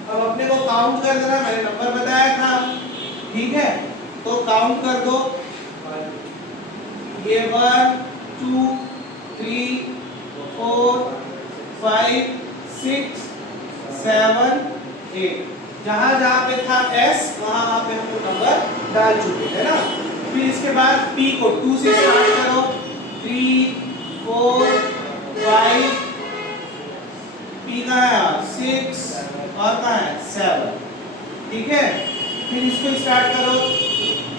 अब अपने को काउंट कर देना, मैंने नंबर बताया था, ठीक है? तो काउंट कर दो, ये 1 2 3 4 5 6 7 8, जहां जहां पे था S वहां पे हम लोग नंबर डाल चुके हैं ना। फिर इसके बाद P को 2 से स्टार्ट करो, 3 4 5, P का और कहाँ है 7, ठीक है। फिर इसको स्टार्ट करो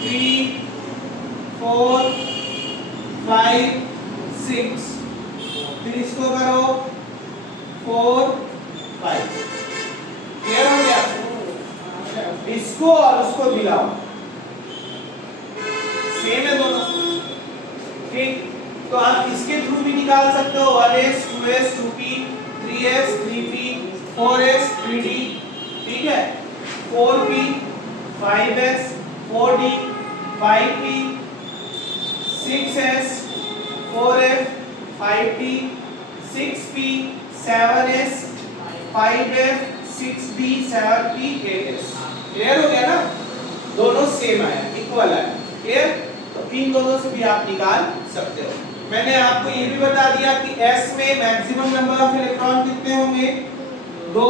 3 4 5 6, फिर इसको करो 4 5, क्लियर हो गया। इसको और उसको मिलाओ, सेम है दोनों, ठीक। तो आप इसके थ्रू भी निकाल सकते हो 1s 2s 2p 3s 3p 4s 3d, ठीक है। 4p 5s 4d 5p 6s 4f 5d 6p 7s 5f 6d 7p 8s, clear हो गया ना। दोनों सेम आया, इक्वल आया, क्लियर। तो इन दोनों से भी आप निकाल सकते हो। मैंने आपको ये भी बता दिया कि s में मैक्सिमम नंबर ऑफ इलेक्ट्रॉन कितने होंगे 2,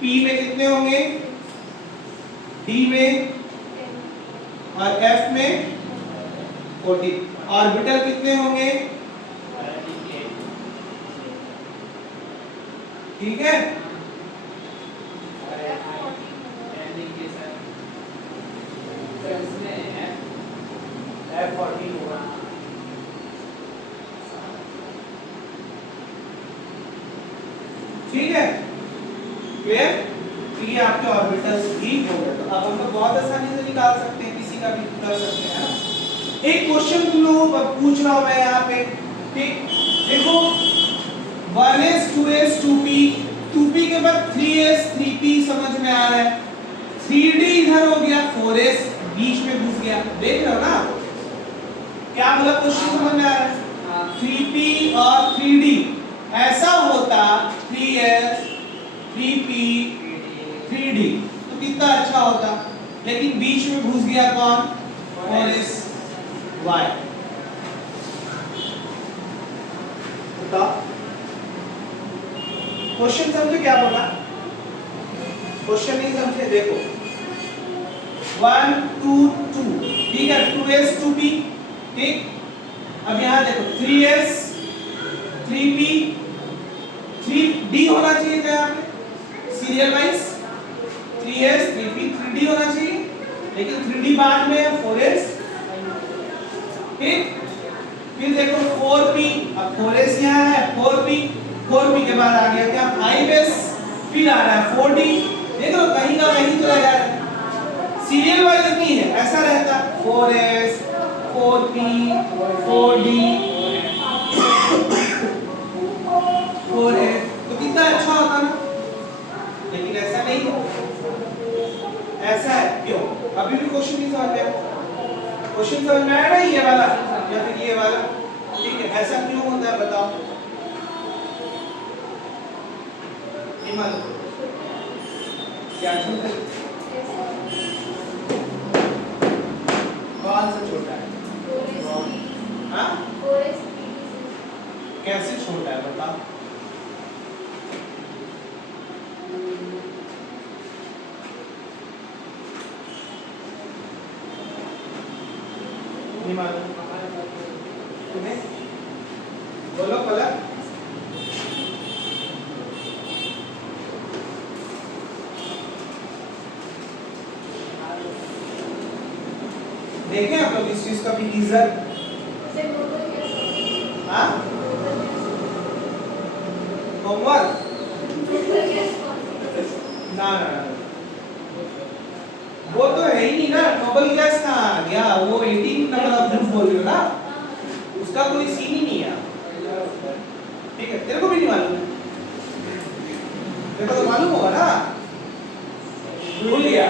p में कितने होंगे d में, और f में 14, ऑर्बिटल कितने होंगे, ठीक है। F14 होगा, ठीक है, क्लियर। तो ये आपके ऑर्बिटल्स भी हो गए। तो अब हम लोग बहुत आसानी से निकाल सकते हैं, किसी का भी कर सकते हैं ना। एक क्वेश्चन तुम लोगों को पूछ रहा हूं मैं यहाँ पे, ठीक। देखो 1s 2s 2p 2p के बाद 3s 3p समझ में आ रहा है, 3d इधर हो गया, 4s बीच में घुस गया, देख रहे हो ना क्या बोला, क्वेश्चन समझ में आ रहा है। 3p और 3d ऐसा होता 3s 3p 3d, तो कितना अच्छा होता, लेकिन बीच में घुस गया कौन, 4s y। बताओ क्वेश्चन समझे क्या बोला, क्वेश्चन नहीं समझे, देखो 1 2 2, ठीक है, 2s 2p, ठीक। अब यहाँ देखो 3s 3p 3d होना चाहिए था यहाँ पे serial wise, 3s 3p 3d होना चाहिए, लेकिन 3d बाद में है 4s, ठीक। फिर देखो 4p, अब 4s यहाँ है 4p के बाद आ गया क्या 5s, फिर आ रहा है 4d, देख लो कहीं का कहीं तो रह जा रहा है, सीरियल वाइज नहीं है, ऐसा रहता 4s 4p 4d 4s, तो कितना अच्छा होता ना, लेकिन ऐसा नहीं है, ऐसा है, क्यों। अभी भी क्वेश्चन नहीं समझ में, क्वेश्चन समझ में आया ना, ये वाला या फिर ये वाला, ठीक है। ऐसा क्यों होता है बताओ, क्या छोटा, कौन सा छोटा है, हाँ कैसे छोटा है बताओ, नहीं मालूम तुम्हें, बोलो पलक। देखें आप लोग इस चीज का भी टीजर, हाँ होमवर्क ना ना ना, वो तो है ही नहीं ना, नोबल गैस कहाँ आ गया, वो 18 नंबर ऑफ ग्रुप बोल रहे हो ना, उसका कोई सीन ही नहीं है, ठीक है। तेरे को भी नहीं मालूम, तेरे को तो मालूम होगा ना, भूल गया,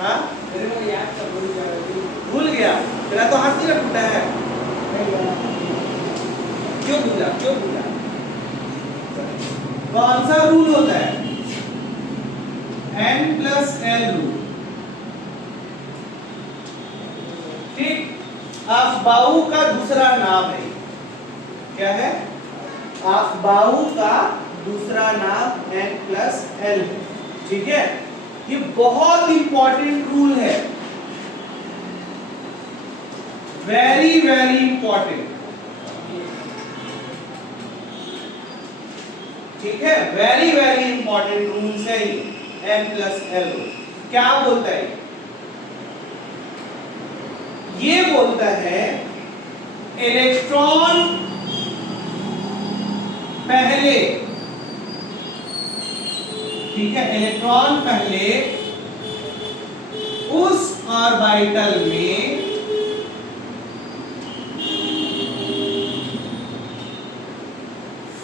हाँ भूल गया, तेरा तो हाथ नहीं ना टूटा है, क्यों भूला, क्यों भूला, कौन सा रूल होता है, n+l रूल, ठीक। अफबाऊ का दूसरा नाम है, क्या है, अफबाऊ का दूसरा नाम n+l, ठीक है। ये बहुत इंपॉर्टेंट रूल है, वेरी वेरी इंपॉर्टेंट, ठीक है, वेरी वेरी इंपॉर्टेंट रूल्स है ये M+L। क्या बोलता है ये बोलता है इलेक्ट्रॉन पहले, ठीक है, इलेक्ट्रॉन पहले उस ऑर्बिटल में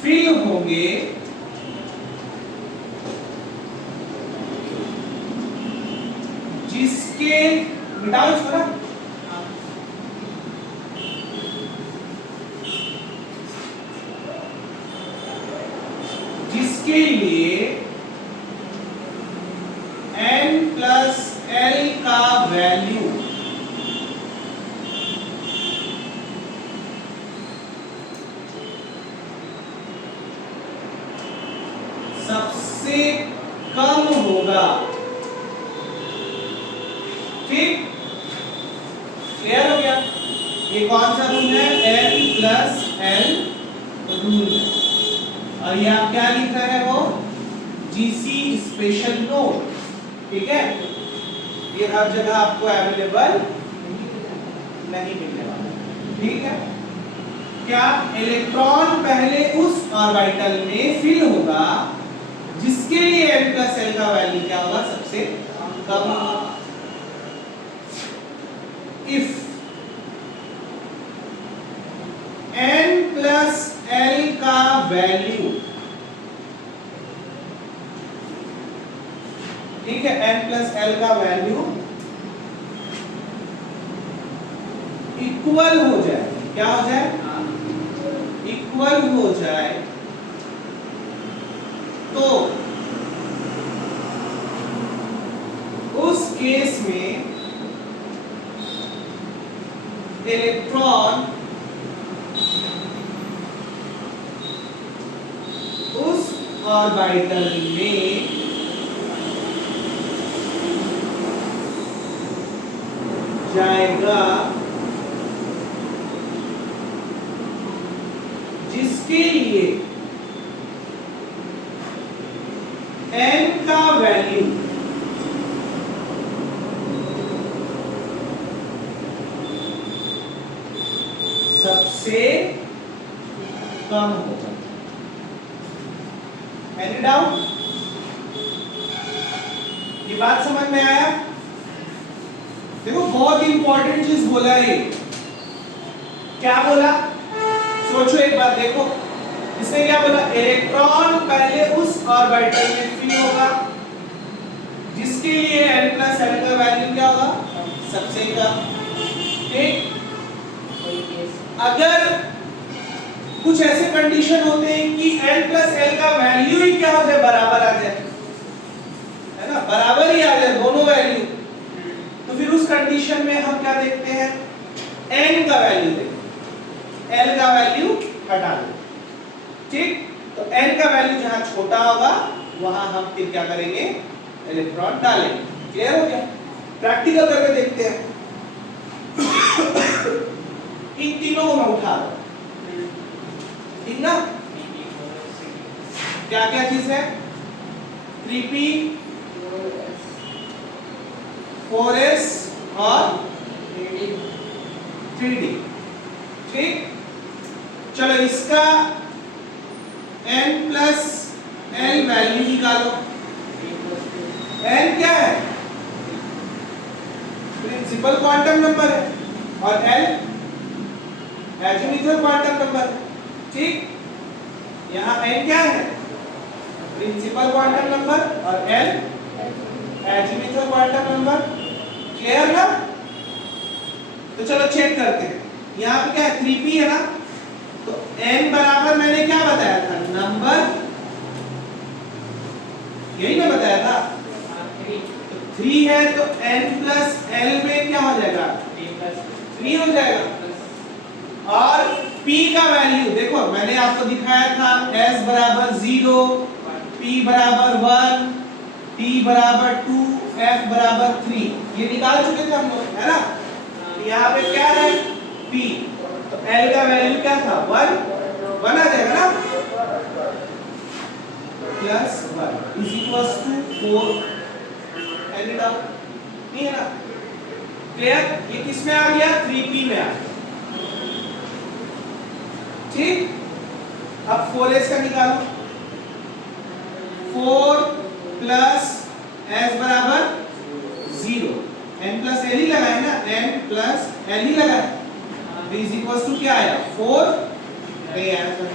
फिल होंगे जिसके, मिटाओ इसको ना, जिसके लिए N+L का वैल्यू सबसे कम होगा। ठीक, क्लियर हो गया? ये कौन सा रूल है? N+L रूल है। और ये आप क्या लिख रहे हैं वो GC स्पेशल नोट, ठीक है, ये हर जगह आपको अवेलेबल नहीं मिलने वाला, ठीक है। क्या इलेक्ट्रॉन पहले उस ऑर्बिटल में फिल होगा जिसके लिए N+L का वैल्यू क्या होगा? सबसे कम होगा। इफ N+L का वैल्यू, ठीक है, N+L का वैल्यू इक्वल हो जाए, क्या हो जाए? इक्वल हो जाए, तो उस केस में इलेक्ट्रॉन उस ऑर्बिटल में जाएगा जिसके लिए N का वैल्यू सबसे कम होगा। Any doubt? ये बात समझ में आया? देखो बहुत इंपॉर्टेंट चीज बोला है। क्या बोला? सोचो एक बार, देखो इसने क्या बोला? इलेक्ट्रॉन पहले उस ऑर्बिटल में फ्री होगा जिसके लिए N+L का वैल्यू क्या होगा? सबसे कम। ठीक, अगर कुछ ऐसे कंडीशन होते हैं कि N+L का वैल्यू ही क्या हो जाए? बराबर आ जाए, है ना, बराबर ही आ जाए दोनों वैल्यू, तो फिर उस कंडीशन में हम क्या देखते हैं? N का वैल्यू देखते हैं, L का वैल्यू हटा दो। ठीक, तो N का वैल्यू जहां छोटा होगा वहां हम फिर क्या करेंगे? इलेक्ट्रॉन डालेंगे। क्लियर हो गया? प्रैक्टिकल करके देखते हैं। इन तीनों को मैं उठा रहा हूं, ठीक ना? क्या क्या चीज है? 3p 4s और 3d। ठीक, चलो इसका N+L वैल्यू निकालो। N क्या है? प्रिंसिपल क्वांटम नंबर है और L एज़िमुथल क्वांटम नंबर है। ठीक, यहाँ N क्या है? प्रिंसिपल क्वांटम नंबर और L एज़िमुथल क्वांटम नंबर। क्लियर ना? तो चलो चेक करते हैं। यहाँ पे क्या है? 3p है ना, तो N बराबर मैंने क्या बताया था? नंबर, यही ना बताया था? तो 3 है तो N+L में क्या हो जाएगा? 3 हो जाएगा। और P का वैल्यू देखो मैंने आपको दिखाया था, S बराबर 0, P बराबर 1, T बराबर 2, F बराबर 3, ये निकाल चुके थे हम लोग, है ना? यहाँ पे क्या है? P, तो L का वैल्यू क्या था? 1 आ जाएगा ना? Plus 1 is equal to 4। Any doubt? नहीं है ना? क्लियर? ये किस में आ गया? 3p में आ गया। ठीक, अब 4s का निकालो। 4 प्लस s बराबर 0, n प्लस l ही लगाए ना, n प्लस l ही लगाए, तो इज इक्वल टू क्या आया? 4। नहीं आया सर,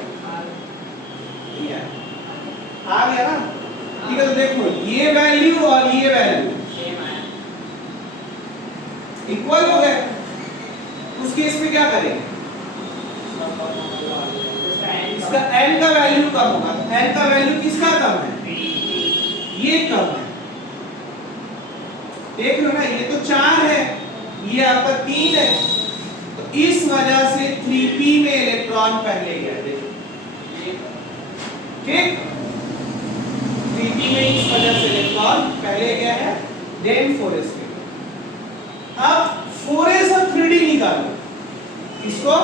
नहीं आया, आ गया ना? ठीक है, तो देखो ये वैल्यू और ये वैल्यू इक्वल हो गए। उस केस में क्या करेंगे? इसका n का वैल्यू कम होगा। n का वैल्यू किसका कम है? ये कम है। देख लो ना, ये तो 4 है, ये आपका 3 है, तो इस वजह से 3p में इलेक्ट्रॉन पहले गया। देखो ठीक, 3p में इस वजह से इलेक्ट्रॉन पहले गया है, देन 4s में। अब 4s और 3d निकालो, इसको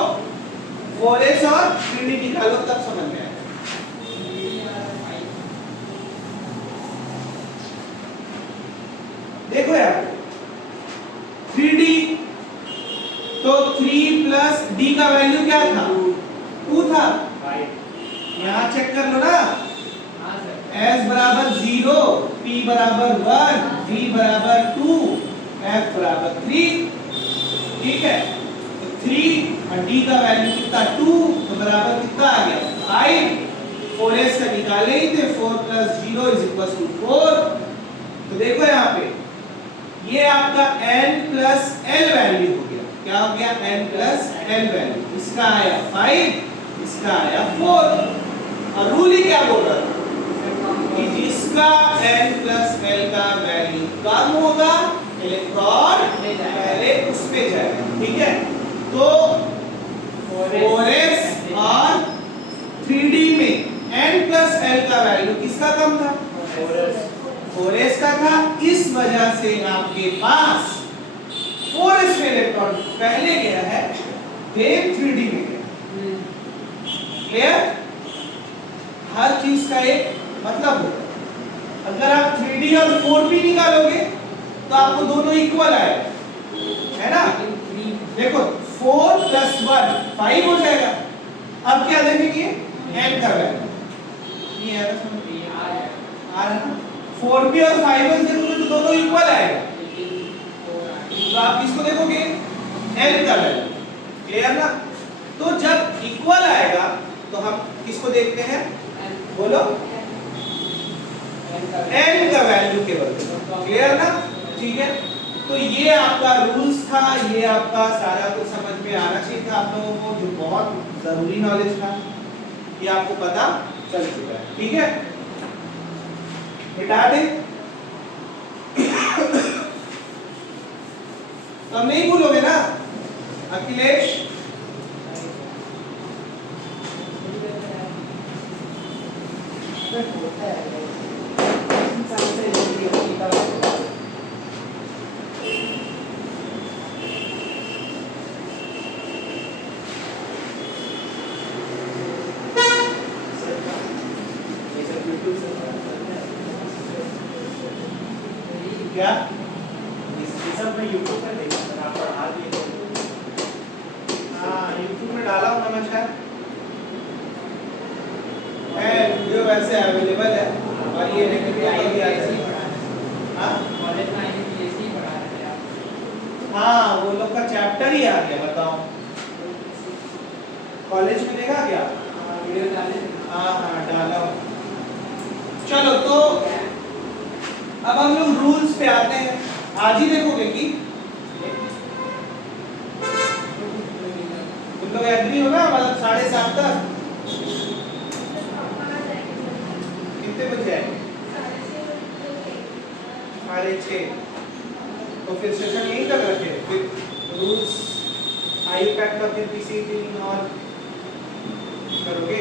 4s और 3d निकालो, तब समझ में आएगा। देखो यार, 3d तो 3 प्लस d का वैल्यू क्या था? 2 था। यहाँ चेक कर लो ना, s बराबर 0, p बराबर 1, d बराबर 2, f बराबर 3। ठीक है, तो 3 और d का वैल्यू कितना? 2, तो बराबर कितना आ गया? 5। 4s का निकाले ही थे, 4 प्लस 0 इज इक्वल टू 4। तो देखो यहाँ पे ये आपका n प्लस l वैल्यू हो गया। क्या हो गया? n plus l value. इसका आया 5, इसका आया 4। और रूल ही क्या बोल रहा था कि जिसका n प्लस l का वैल्यू कम होगा, इलेक्ट्रॉन पहले उस पे जाएगा। ठीक है, तो 4s और 3d में n प्लस l का वैल्यू किसका कम था? 4s का था। इस वजह से आपके पास 4s में इलेक्ट्रॉन पहले गया है, देन 3d में गया। क्लियर? हर चीज का एक मतलब होता है। अगर आप 3d और 4p निकालोगे तो आपको दोनों इक्वल आएगा, है ना? देखो 4 प्लस 1 5 हो जाएगा। अब क्या देखेंगे? n का वैल्यू ये आ रहा है ना? 4p और 5s देखोगे तो दोनों इक्वल आएगा, तो आप इसको देखोगे n का वैल्यू। क्लियर ना? तो जब इक्वल आएगा तो हम किसको देखते हैं? बोलो, n का वैल्यू केवल। क्लियर ना? ठीक है, तो ये आपका रूल्स था, ये आपका सारा कुछ समझ में आना चाहिए था आप लोगों को, जो बहुत जरूरी नॉलेज था, ये आपको पता चल चुका है। ठीक है, मिटा दे तो हम नहीं भूलोगे ना अखिलेश? क्या सब मैं YouTube पे देखा था, आप पढ़ा दिए। हाँ, YouTube में डाला हूँ मैं शायद, है वीडियो वैसे अवेलेबल है, और ये लेकिन भी आता है। हाँ कॉलेज में आएंगे बीएससी पढ़ा रहे थे आप। हाँ, वो लोग का चैप्टर ही आ गया। बताओ, कॉलेज में देखा क्या? वीडियो डाले। हाँ हाँ, डाला हूँ। चलो, तो अब हम लोग रूल्स पे आते हैं। आज ही देखोगे कि तुम लोग एग्री हो ना? मतलब 7:30 तक कितने बजे आए? 6:30। तो फिर सेशन यहीं तक रखे, फिर रूल्स आई पैक का फिर किसी दिन और करोगे?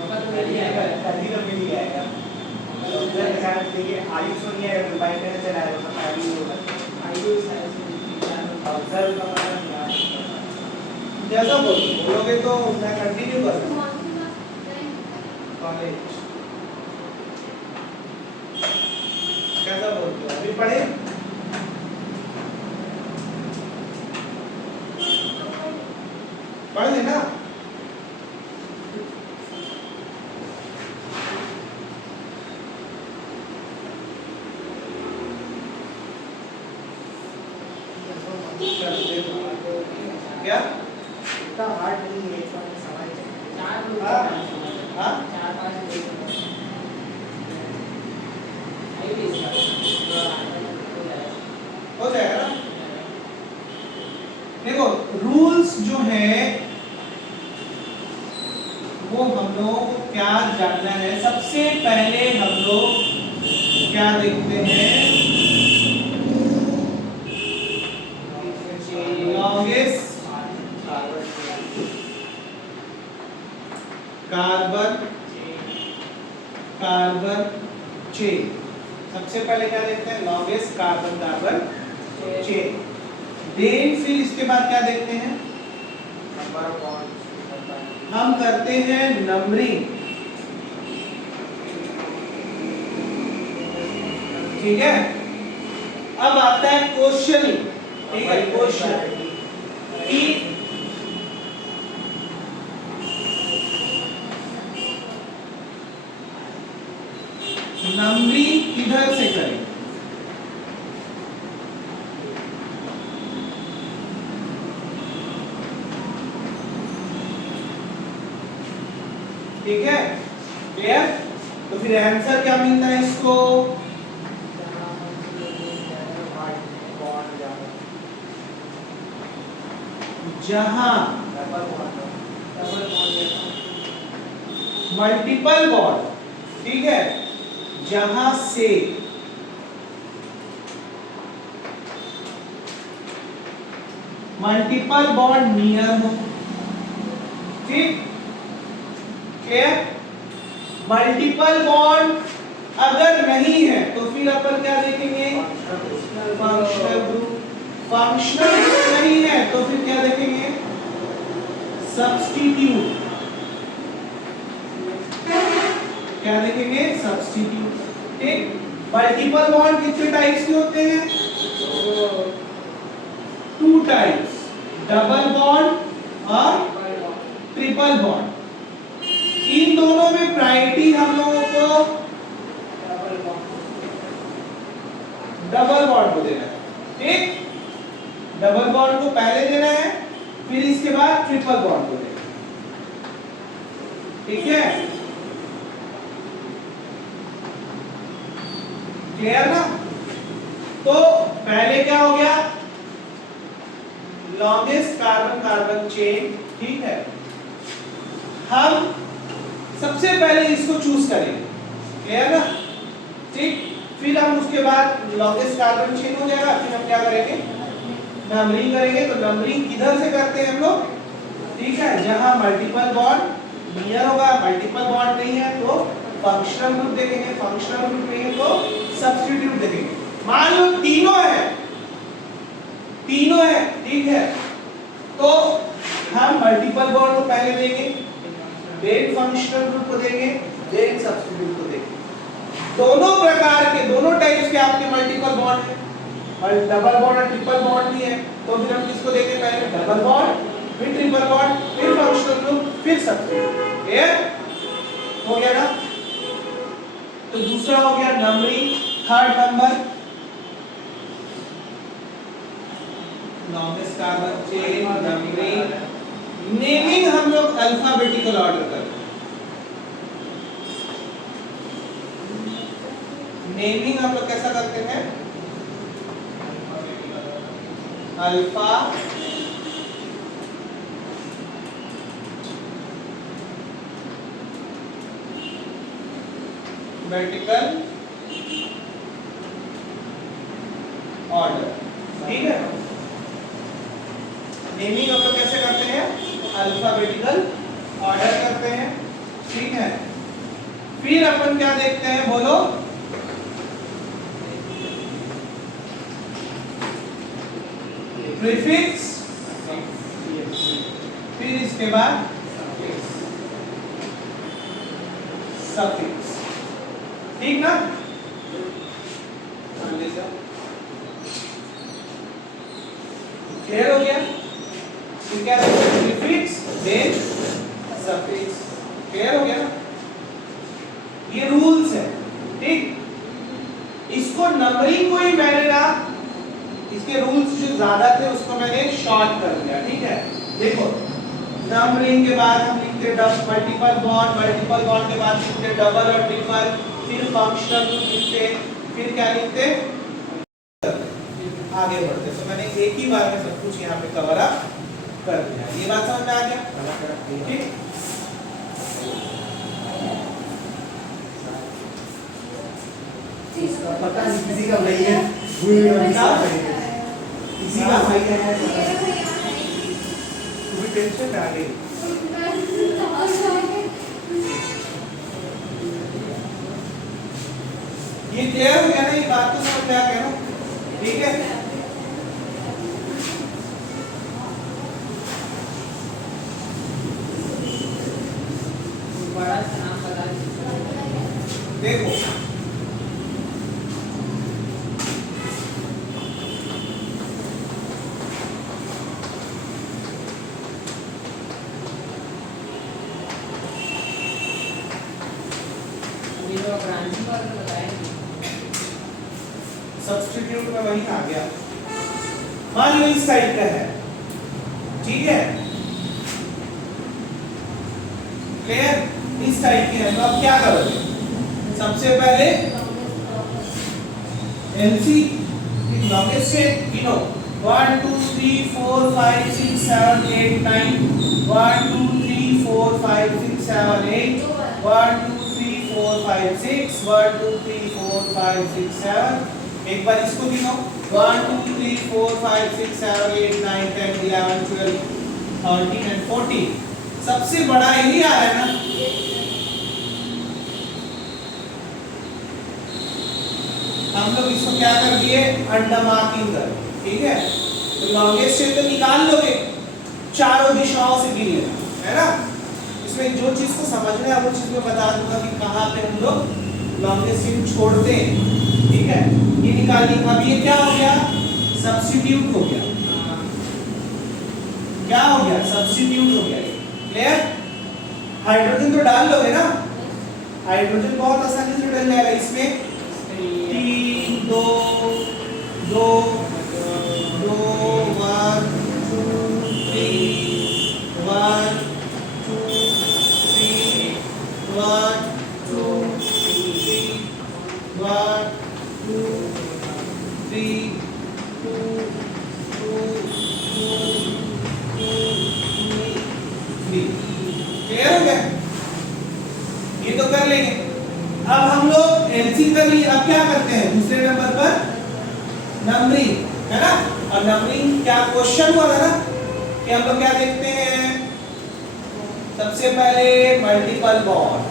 कभी तो मिल ही आएगा। देखिए आयुष नहीं है, मोबाइल में चला है, उसका फायदा ही होगा। आयुष ऑब्जर्व का पता नहीं है। जैसा बोलोगे तो मैं कंटिन्यू करूँगा कॉलेज। कैसा बोलते हो अभी पढ़े? पढ़ लेना। क्या इतना हार्ड नहीं है, एक बार समझ हाँ हो जाएगा ना। देखो रूल्स जो है वो हम लोगों को क्या जानना है। सबसे पहले हम लोग क्या देखते हैं, लॉन्गेस्ट कार्बन चेन। सबसे पहले क्या देखते हैं, लॉन्गेस्ट कार्बन चेन। देन फिर इसके बाद क्या देखते हैं, हम करते हैं नंबरिंग। ठीक है, अब आता है क्वेश्चनिंग। ठीक है, क्वेश्चन कि नंबरिंग किधर से करें। ठीक है, क्लियर। तो फिर आंसर क्या मिलता है इसको, जहां मल्टीपल बॉन्ड, ठीक है, जहां से मल्टीपल बॉन्ड नियर हो। ठीक, क्लियर। मल्टीपल बॉन्ड अगर नहीं है तो फिर अपन क्या देखेंगे, फंक्शनल ग्रुप। फंक्शनल ग्रुप नहीं है तो फिर क्या देखेंगे, सब्स्टिट्यूट। क्या देखेंगे, सब्स्टिट्यूट। ठीक, मल्टीपल बॉन्ड कितने टाइप्स के होते हैं, 2 टाइप्स, डबल बॉन्ड और ट्रिपल बॉन्ड। इन दोनों में प्रायोरिटी हम लोगों को डबल बॉन्ड को देना है। ठीक, डबल बॉन्ड को पहले देना है, फिर इसके बाद ट्रिपल बॉन्ड को देना है। ठीक है, क्लियर ना। तो पहले क्या हो गया, लॉन्गेस्ट कार्बन कार्बन चेन। ठीक है, हम सबसे पहले इसको चूज करेंगे, क्लियर ना। ठीक, फिर हम उसके बाद लॉन्गेस्ट कार्बन चेन हो जाएगा, फिर हम क्या करेंगे, नंबरिंग करेंगे। तो नंबरिंग किधर से करते हैं हम लोग, ठीक है, जहां मल्टीपल बॉन्ड नियर होगा। मल्टीपल बॉन्ड नहीं है तो फंक्शनल ग्रुप देखेंगे, फंक्शनल ग्रुप नहीं है तो सब्स्टिट्यूट देखेंगे। मान लो तीनों है, ठीक है, तो हम मल्टीपल बॉन्ड को पहले देंगे, देन फंक्शनल ग्रुप को देंगे, देन सब्स्टिट्यूट को देंगे। दोनों प्रकार के, दोनों टाइप्स के आपके मल्टीपल बॉन्ड है, और डबल बॉन्ड और ट्रिपल बॉन्ड भी है। तो फिर हम किसको देंगे, पहले डबल बॉन्ड, फिर ट्रिपल बॉन्ड, फिर फंक्शनल ग्रुप, फिर सब्स्टिट्यूट। क्लियर हो गया ना। तो दूसरा हो गया numbering. Third number, longest carbon chain, numbering. Naming हम लोग अल्फाबेटिकल ऑर्डर करते हैं। नेमिंग हम लोग कैसा करते हैं, अल्फा बेटिकल ऑर्डर। ठीक है, नेमिंग हम लोग कैसे करते हैं, अल्फाबेटिकल ऑर्डर करते हैं। ठीक है, फिर अपन क्या देखते हैं, बोलो, प्रीफिक्स, फिर इसके बाद सफिक्स। ठीक ना। ले जाओ। क्लियर हो गया? फिर क्या रहेगा? Prefix then suffix. क्लियर हो गया ना? ये रूल्स है, ठीक। इसको नंबरिंग को ही मैंने ना, इसके रूल्स जो ज्यादा थे उसको मैंने शॉर्ट कर दिया, ठीक है। देखो नंबरिंग के बाद हम लिखते मल्टीपल बॉन्ड के बाद लिखते डबल और ट्रिपल, फिर फंक्शनल ग्रुप लिखते, फिर क्या लिखते, आगे बढ़ते। तो मैंने एक ही बार में सब कुछ यहाँ पे कवर अप कर दिया। ये बात समझ में आ गया? ठीक। इसका पता नहीं किसी का भाई है, किसी का भाई है, तू भी टेंशन में आ गई। ये क्लियर हो गया ना? ये बात तो समझ में आ गया ना? ठीक है। बड़ा सा नाम बता देखो ब्रांचिंग वाला बताया सब्स्टिट्यूट में वही आ गया। मान लो इस साइड का है, ठीक है, क्लियर? इस साइड की है, तो अब क्या करोगे? सबसे पहले एलसी लॉन्गेस्ट चेन गिनो 1 2 3 4 5 6 7 8 9 1 2 3 4 5 6 7 8 1 2 3 4 5 6 1 2 3 4 5 6 7। एक बार इसको गिनो 1 2 3 4 5 6 7 8 9 10 11 12 13 and 14। सबसे बड़ा यही आ रहा है ना? हम लोग इसको क्या कर दिए? अंडर मार्किंग कर, ठीक है। तो लॉन्गेस्ट चेन तो निकाल लोगे, चारों दिशाओं से गिन लेना, है ना? इसमें जो चीज को समझना है वो चीज मैं बता दूंगा कि कहाँ पे हम लोग लॉन्गेस्ट चेन छोड़ते हैं, ठीक है। ये निकाल दी। अब ये क्या हो गया? सब्स्टिट्यूट हो गया। क्या हो गया? सब्स्टिट्यूट हो गया। क्लियर? हाइड्रोजन तो डाल लोगे ना? हाइड्रोजन बहुत आसानी से डल जाएगा। इसमें 3 2 2 2 1 2 3 1 2 3 1 2 3 1 2 3 2 2 2 3। क्लियर हो गया? ये तो कर लेंगे। अब हम लोग एलसी कर लिए। अब क्या करते हैं? दूसरे नंबर पर नंबरिंग, है ना? अब नंबरिंग क्या क्वेश्चन हुआ था ना कि हम लोग क्या देखते हैं? सबसे पहले मल्टीपल बॉन्ड।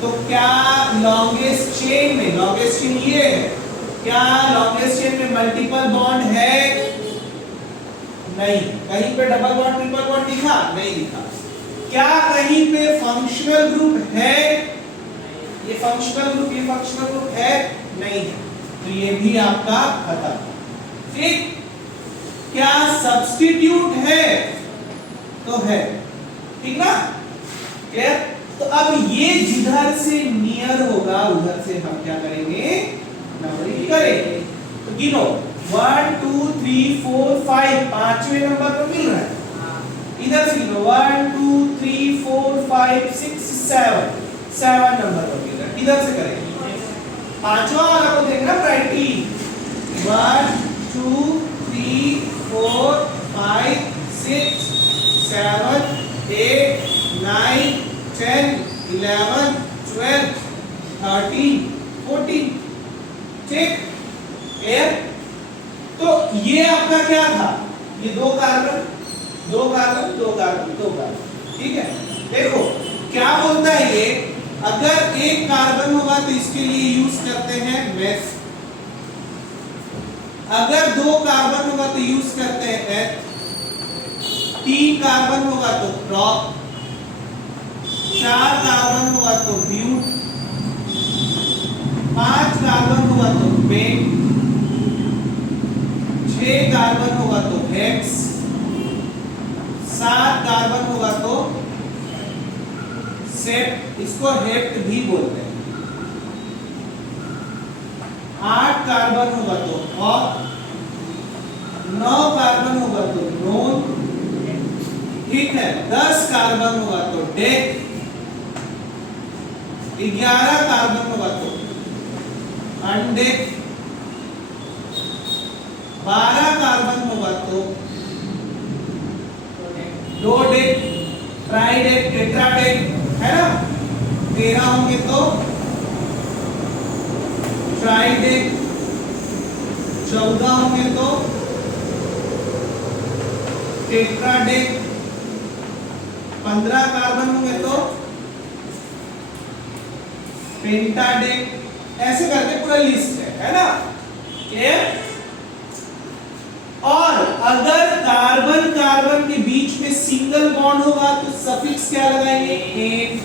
तो क्या लॉन्गेस्ट चेन में, लॉन्गेस्ट चेन ये है, क्या लॉन्गेस्ट चेन में मल्टीपल बॉन्ड है? नहीं। कहीं पे डबल बॉन्ड ट्रिपल बॉन्ड दिखा? नहीं दिखा। क्या कहीं पे फंक्शनल ग्रुप है? ये फंक्शनल ग्रुप है? नहीं है। तो ये भी आपका खत्म। ठीक। क्या सब्स्टिट्यूट है? तो है, ठीक ना? क्लियर? तो अब ये जिधर से नियर होगा उधर से हम क्या करेंगे? नंबरिंग करेंगे। तो गिनो 1 2 3 4 5, पांचवें नंबर पर मिल रहा है। इधर से गिनो 1 2 3 4 5 6 7, 7 नंबर पर मिल रहा है। इधर से करेंगे। पांचवा वाला को देखना प्रायोरिटी। 1 2 3 4 5 6 7 8 9 10 11 12 13 14। ठीक? क्लियर? तो ये आपका क्या था? ये दो कार्बन, ठीक है। देखो क्या बोलता है ये, अगर एक कार्बन होगा तो इसके लिए यूज करते हैं मेस, अगर दो कार्बन होगा तो यूज करते हैं एथ, 3 कार्बन होगा तो प्रॉप, 4 कार्बन होगा तो ब्यूट, 5 कार्बन होगा तो पेंट, 6 कार्बन होगा तो हेक्स, 7 कार्बन होगा तो सेप्ट, इसको हेप्ट भी बोलते हैं। 8 कार्बन होगा तो ऑक्ट, 9 कार्बन होगा तो नोन, ठीक है। 10 कार्बन होगा तो डेक, 11 कार्बन होगा तो अनडेक, 12 कार्बन होगा तो डोडेक, ट्राइडेक, टेट्राडेक, है ना। 13 होंगे तो ट्राइडेक, 14 होंगे तो टेट्राडेक, 15 कार्बन होंगे तो पेंटाडेक, ऐसे करके पूरा लिस्ट है ना। क्लियर। और अगर कार्बन कार्बन के बीच में सिंगल बॉन्ड होगा तो सफिक्स क्या लगाएंगे, एन।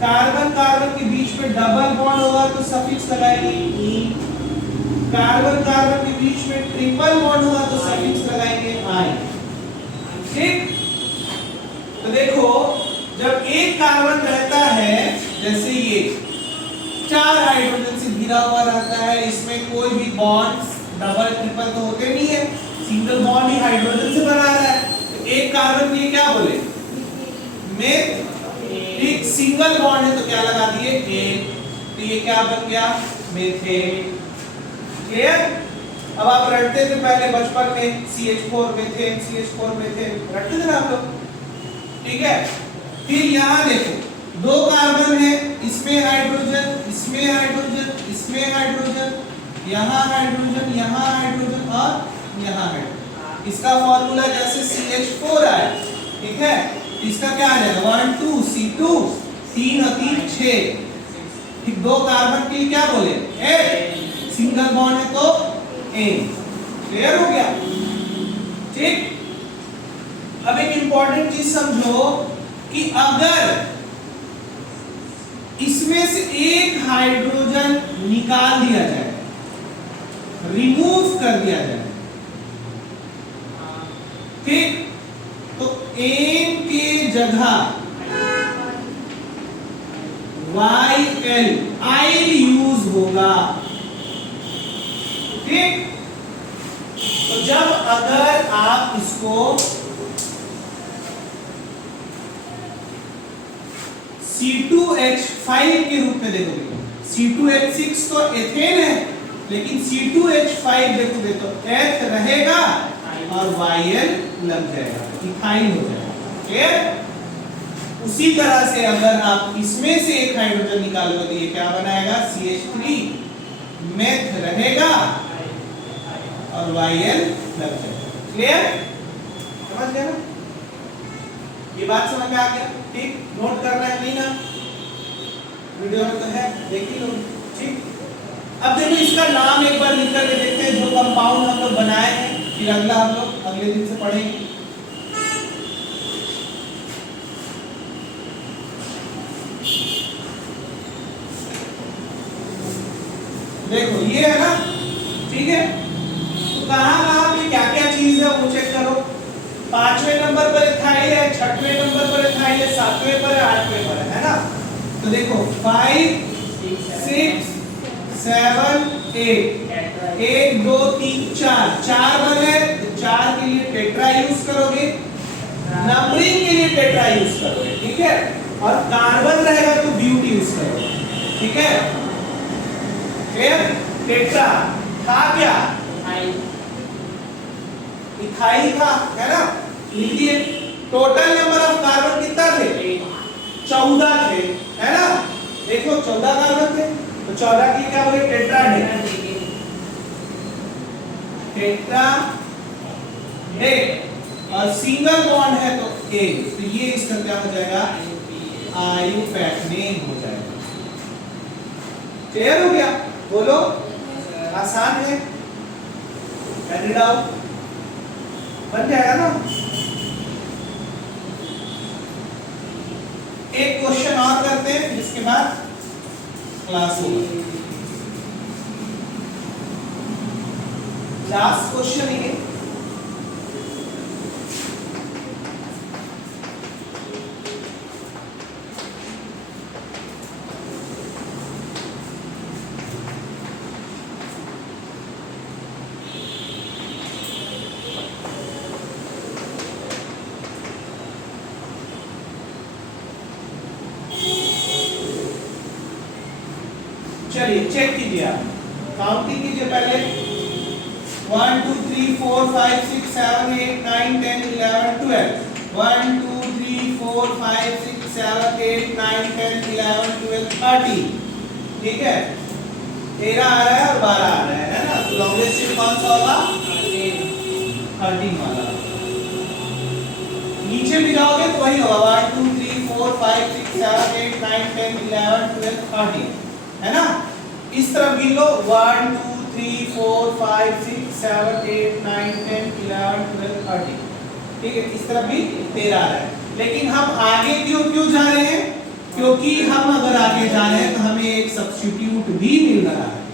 कार्बन कार्बन के बीच में डबल बॉन्ड होगा तो सफिक्स लगाएंगे, इन। कार्बन कार्बन के बीच में ट्रिपल बॉन्ड होगा तो सफिक्स लगाएंगे, आई। ठीक। तो देखो, जब एक कार्बन रहता है, जैसे ये 4 हाइड्रोजन से घिरा हुआ रहता है, इसमें कोई भी बॉन्ड्स डबल ट्रिपल तो होते नहीं है, सिंगल बॉन्ड ही हाइड्रोजन से बना रहा है, तो एक कार्बन ये क्या बोले, मेथ। एक सिंगल बॉन्ड है तो क्या लगा दिए, एन, तो ये क्या बन गया, मेथेन। क्लियर। अब आप रटते थे पहले बचपन में CH4 मेथेन, CH4 मेथेन रटते थे ना आप लोग, ठीक है। फिर यहाँ देखो 2 कार्बन है, इसमें हाइड्रोजन, इसमें हाइड्रोजन, इसमें हाइड्रोजन, यहाँ हाइड्रोजन, यहाँ हाइड्रोजन और यहाँ हाइड्रोजन। इसका फॉर्मूला जैसे CH4 आया, ठीक है, इसका क्या आ जाएगा 1 2 C2, 3 और 3 6, ठीक। 2 कार्बन के क्या बोले, ए, सिंगल बॉन्ड है तो एन। क्लियर हो गया, ठीक। अब एक इंपॉर्टेंट चीज समझो कि अगर इसमें से एक हाइड्रोजन निकाल दिया जाए, रिमूव कर दिया जाए, ठीक, तो एन के जगह YL, आइल यूज होगा, ठीक। तो जब अगर आप इसको C2H5 के रूप में देखोगे, C2H6 तो एथेन है, लेकिन C2H5 देखोगे तो H रहेगा और YL लग जाएगा, इथाइल हो जाएगा। क्लियर। उसी तरह से अगर आप इसमें से एक हाइड्रोजन निकालोगे तो ये क्या बनाएगा, CH3, मेथ रहेगा और YL लग जाएगा। क्लियर, समझ गए ना, ये बात समझ में आ गया, ठीक। नोट करना है नहीं ना, वीडियो में तो है, देख ही लो, ठीक। अब देखो इसका नाम एक बार लिख करके देखते हैं, जो कंपाउंड हम लोग बनाए हैं, फिर अगला हम लोग अगले दिन से पढ़ेंगे। देखो ये है ना, ठीक है। तो कहाँ पे क्या क्या चीज है वो चेक करो। 5वें नंबर पर इथाइल है, 6वें नंबर पर इथाइल है, 7वें पर है, 8वें पर है ना। तो देखो 5 6 7 8, 1 2 3 4, 4 बने तो 4 के लिए टेट्रा यूज करोगे, नंबरिंग के लिए टेट्रा यूज करोगे, ठीक है। और कार्बन रहेगा तो ब्यूट यूज करोगे, ठीक है। क्लियर। टेट्रा था क्या, इथाइल था, है ना। लिखिए टोटल नंबर ऑफ कार्बन कितना थे, 14 थे, है ना। देखो 14 कार्बन थे तो 14 की क्या बोले, टेट्राडेक, टेट्राडेक। और सिंगल बॉन्ड है तो एक, तो ये इसका क्या हो जाएगा, आइयूपैटनेन हो जाएगा। क्लियर हो गया, बोलो, आसान है, डाउट बन जाएगा ना। एक क्वेश्चन और करते हैं, जिसके बाद क्लास होगा। लास्ट क्वेश्चन है चलिए चेक कीजिए आप काउंटिंग कीजिए पहले 1 2 3 4 5 6 7 8 9 10 11 12 1 2 3 4 5 6 7 8 9 10 11 12 13 ठीक है 13 आ रहा है और 12 आ रहा है ना तो लॉन्गेस्ट स्ट्रिंग कौन सा होगा 13 वाला नीचे भी जाओगे तो वही होगा 1 2 3 4 5 6 7 8 9 10 11 12 13 है ना इस तरफ गिन लो 1 2 3 4 5 6 7 8 9 10 11 12 13 ठीक है इस तरफ भी 13 आ रहा है लेकिन हम आगे क्यों जा रहे हैं क्योंकि हम अगर आगे जा रहे हैं तो हमें एक सब्स्टिट्यूट भी मिल रहा है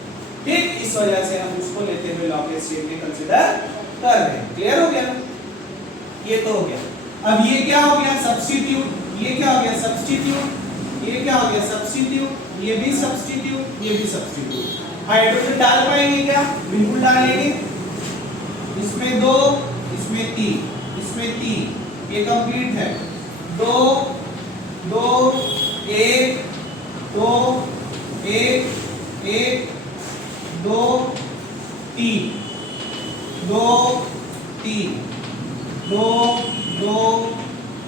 ठीक इस वजह से हम उसको लेते हुए लॉन्गेस्ट स्ट्रिंग में कंसीडर कर रहे हैं क्लियर हो गया ये तो हो गया अब ये क्या हो गया सब्स्टिट्यूट ये क्या हो गया सब्स्टिट्यूट ये क्या हो गया सब्स्टिट्यूट ये भी सब्स्टिट्यूट ये भी सब्स्टिट्यूट हाइड्रोजन डाल पाएंगे क्या बिल्कुल डालेंगे इसमें 2 इसमें 3 इसमें 3 ये कंप्लीट है 2 2 1 2 1 1 2 3 2 3 2 2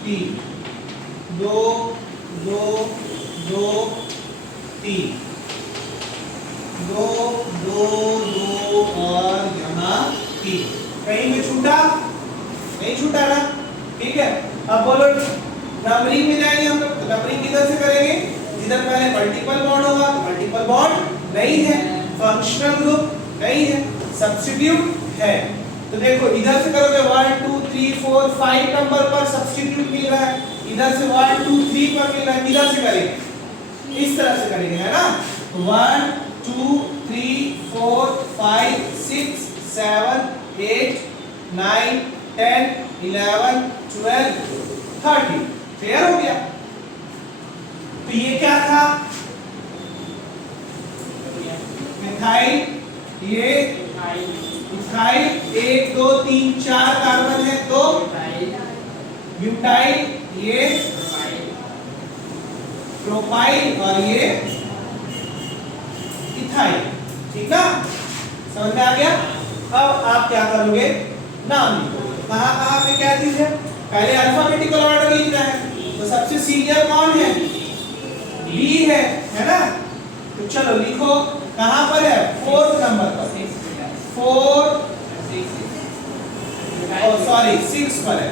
3 2 2 2 3 2 2 2 और यहाँ 3 कहीं भी छूटा नहीं छूटा ना ठीक है अब बोलो नंबरिंग में जाएंगे हम लोग तो नंबरिंग किधर से करेंगे जिधर पहले मल्टीपल बॉन्ड होगा तो मल्टीपल बॉन्ड नहीं है फंक्शनल ग्रुप नहीं है सब्स्टिट्यूट है तो देखो इधर से करोगे 1 2 3 4 5 नंबर पर सब्स्टिट्यूट मिल रहा है इधर से 1 2 3 पर मिल रहा है किधर से करेंगे इस तरह से करेंगे है ना 1 2 3 4 5 6 7 8 9 10 11 12 13 क्लियर हो गया तो ये क्या था मिथाइल ये इथाइल 1 2 3 4 कार्बन है तो ब्यूटाइल ये प्रोपाइल और ये इथाइल ठीक ना समझ में आ गया अब आप क्या करोगे नाम लिखोगे कहाँ पे क्या चीज है पहले अल्फाबेटिकल ऑर्डर लिखना है तो सबसे सीनियर कौन है बी है ना तो चलो लिखो कहाँ पर है 4th नंबर पर 6 पर है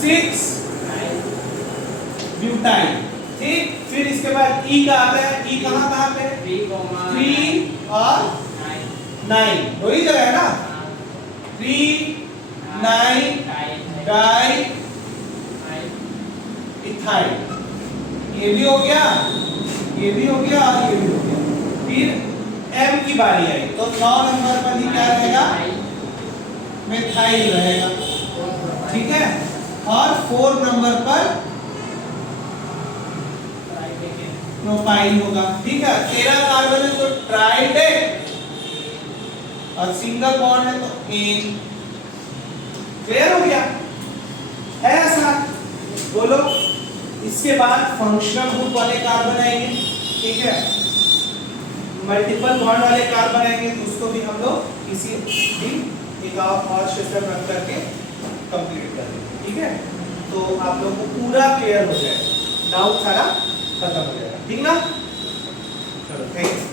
6 ब्यूटाइल ठीक फिर इसके बाद ई का आता है ई कहाँ पे 3 और 9 दो ही जगह है ना 3 9 डाई इथाइल ये भी हो गया ये भी हो गया और ये भी हो गया फिर एम की बारी आई तो 9 नंबर पर ही क्या रहेगा मिथाइल रहेगा ठीक है और 4 नंबर पर प्रोपाइल होगा ठीक है 13 कार्बन है तो ट्राइडेट और सिंगल बॉन्ड है तो एन क्लियर हो गया है ऐसा बोलो इसके बाद फंक्शनल ग्रुप वाले कार्बन आएंगे ठीक है मल्टीपल बॉन्ड वाले कार्बन आएंगे तो उसको भी हम लोग किसी दिन एक और सिस्टम रख करके कंप्लीट कर देंगे ठीक है तो आप लोगों को पूरा क्लियर हो जाएगा डाउट सारा खत्म हो जाएगा ठीक ना चलो थैंक यू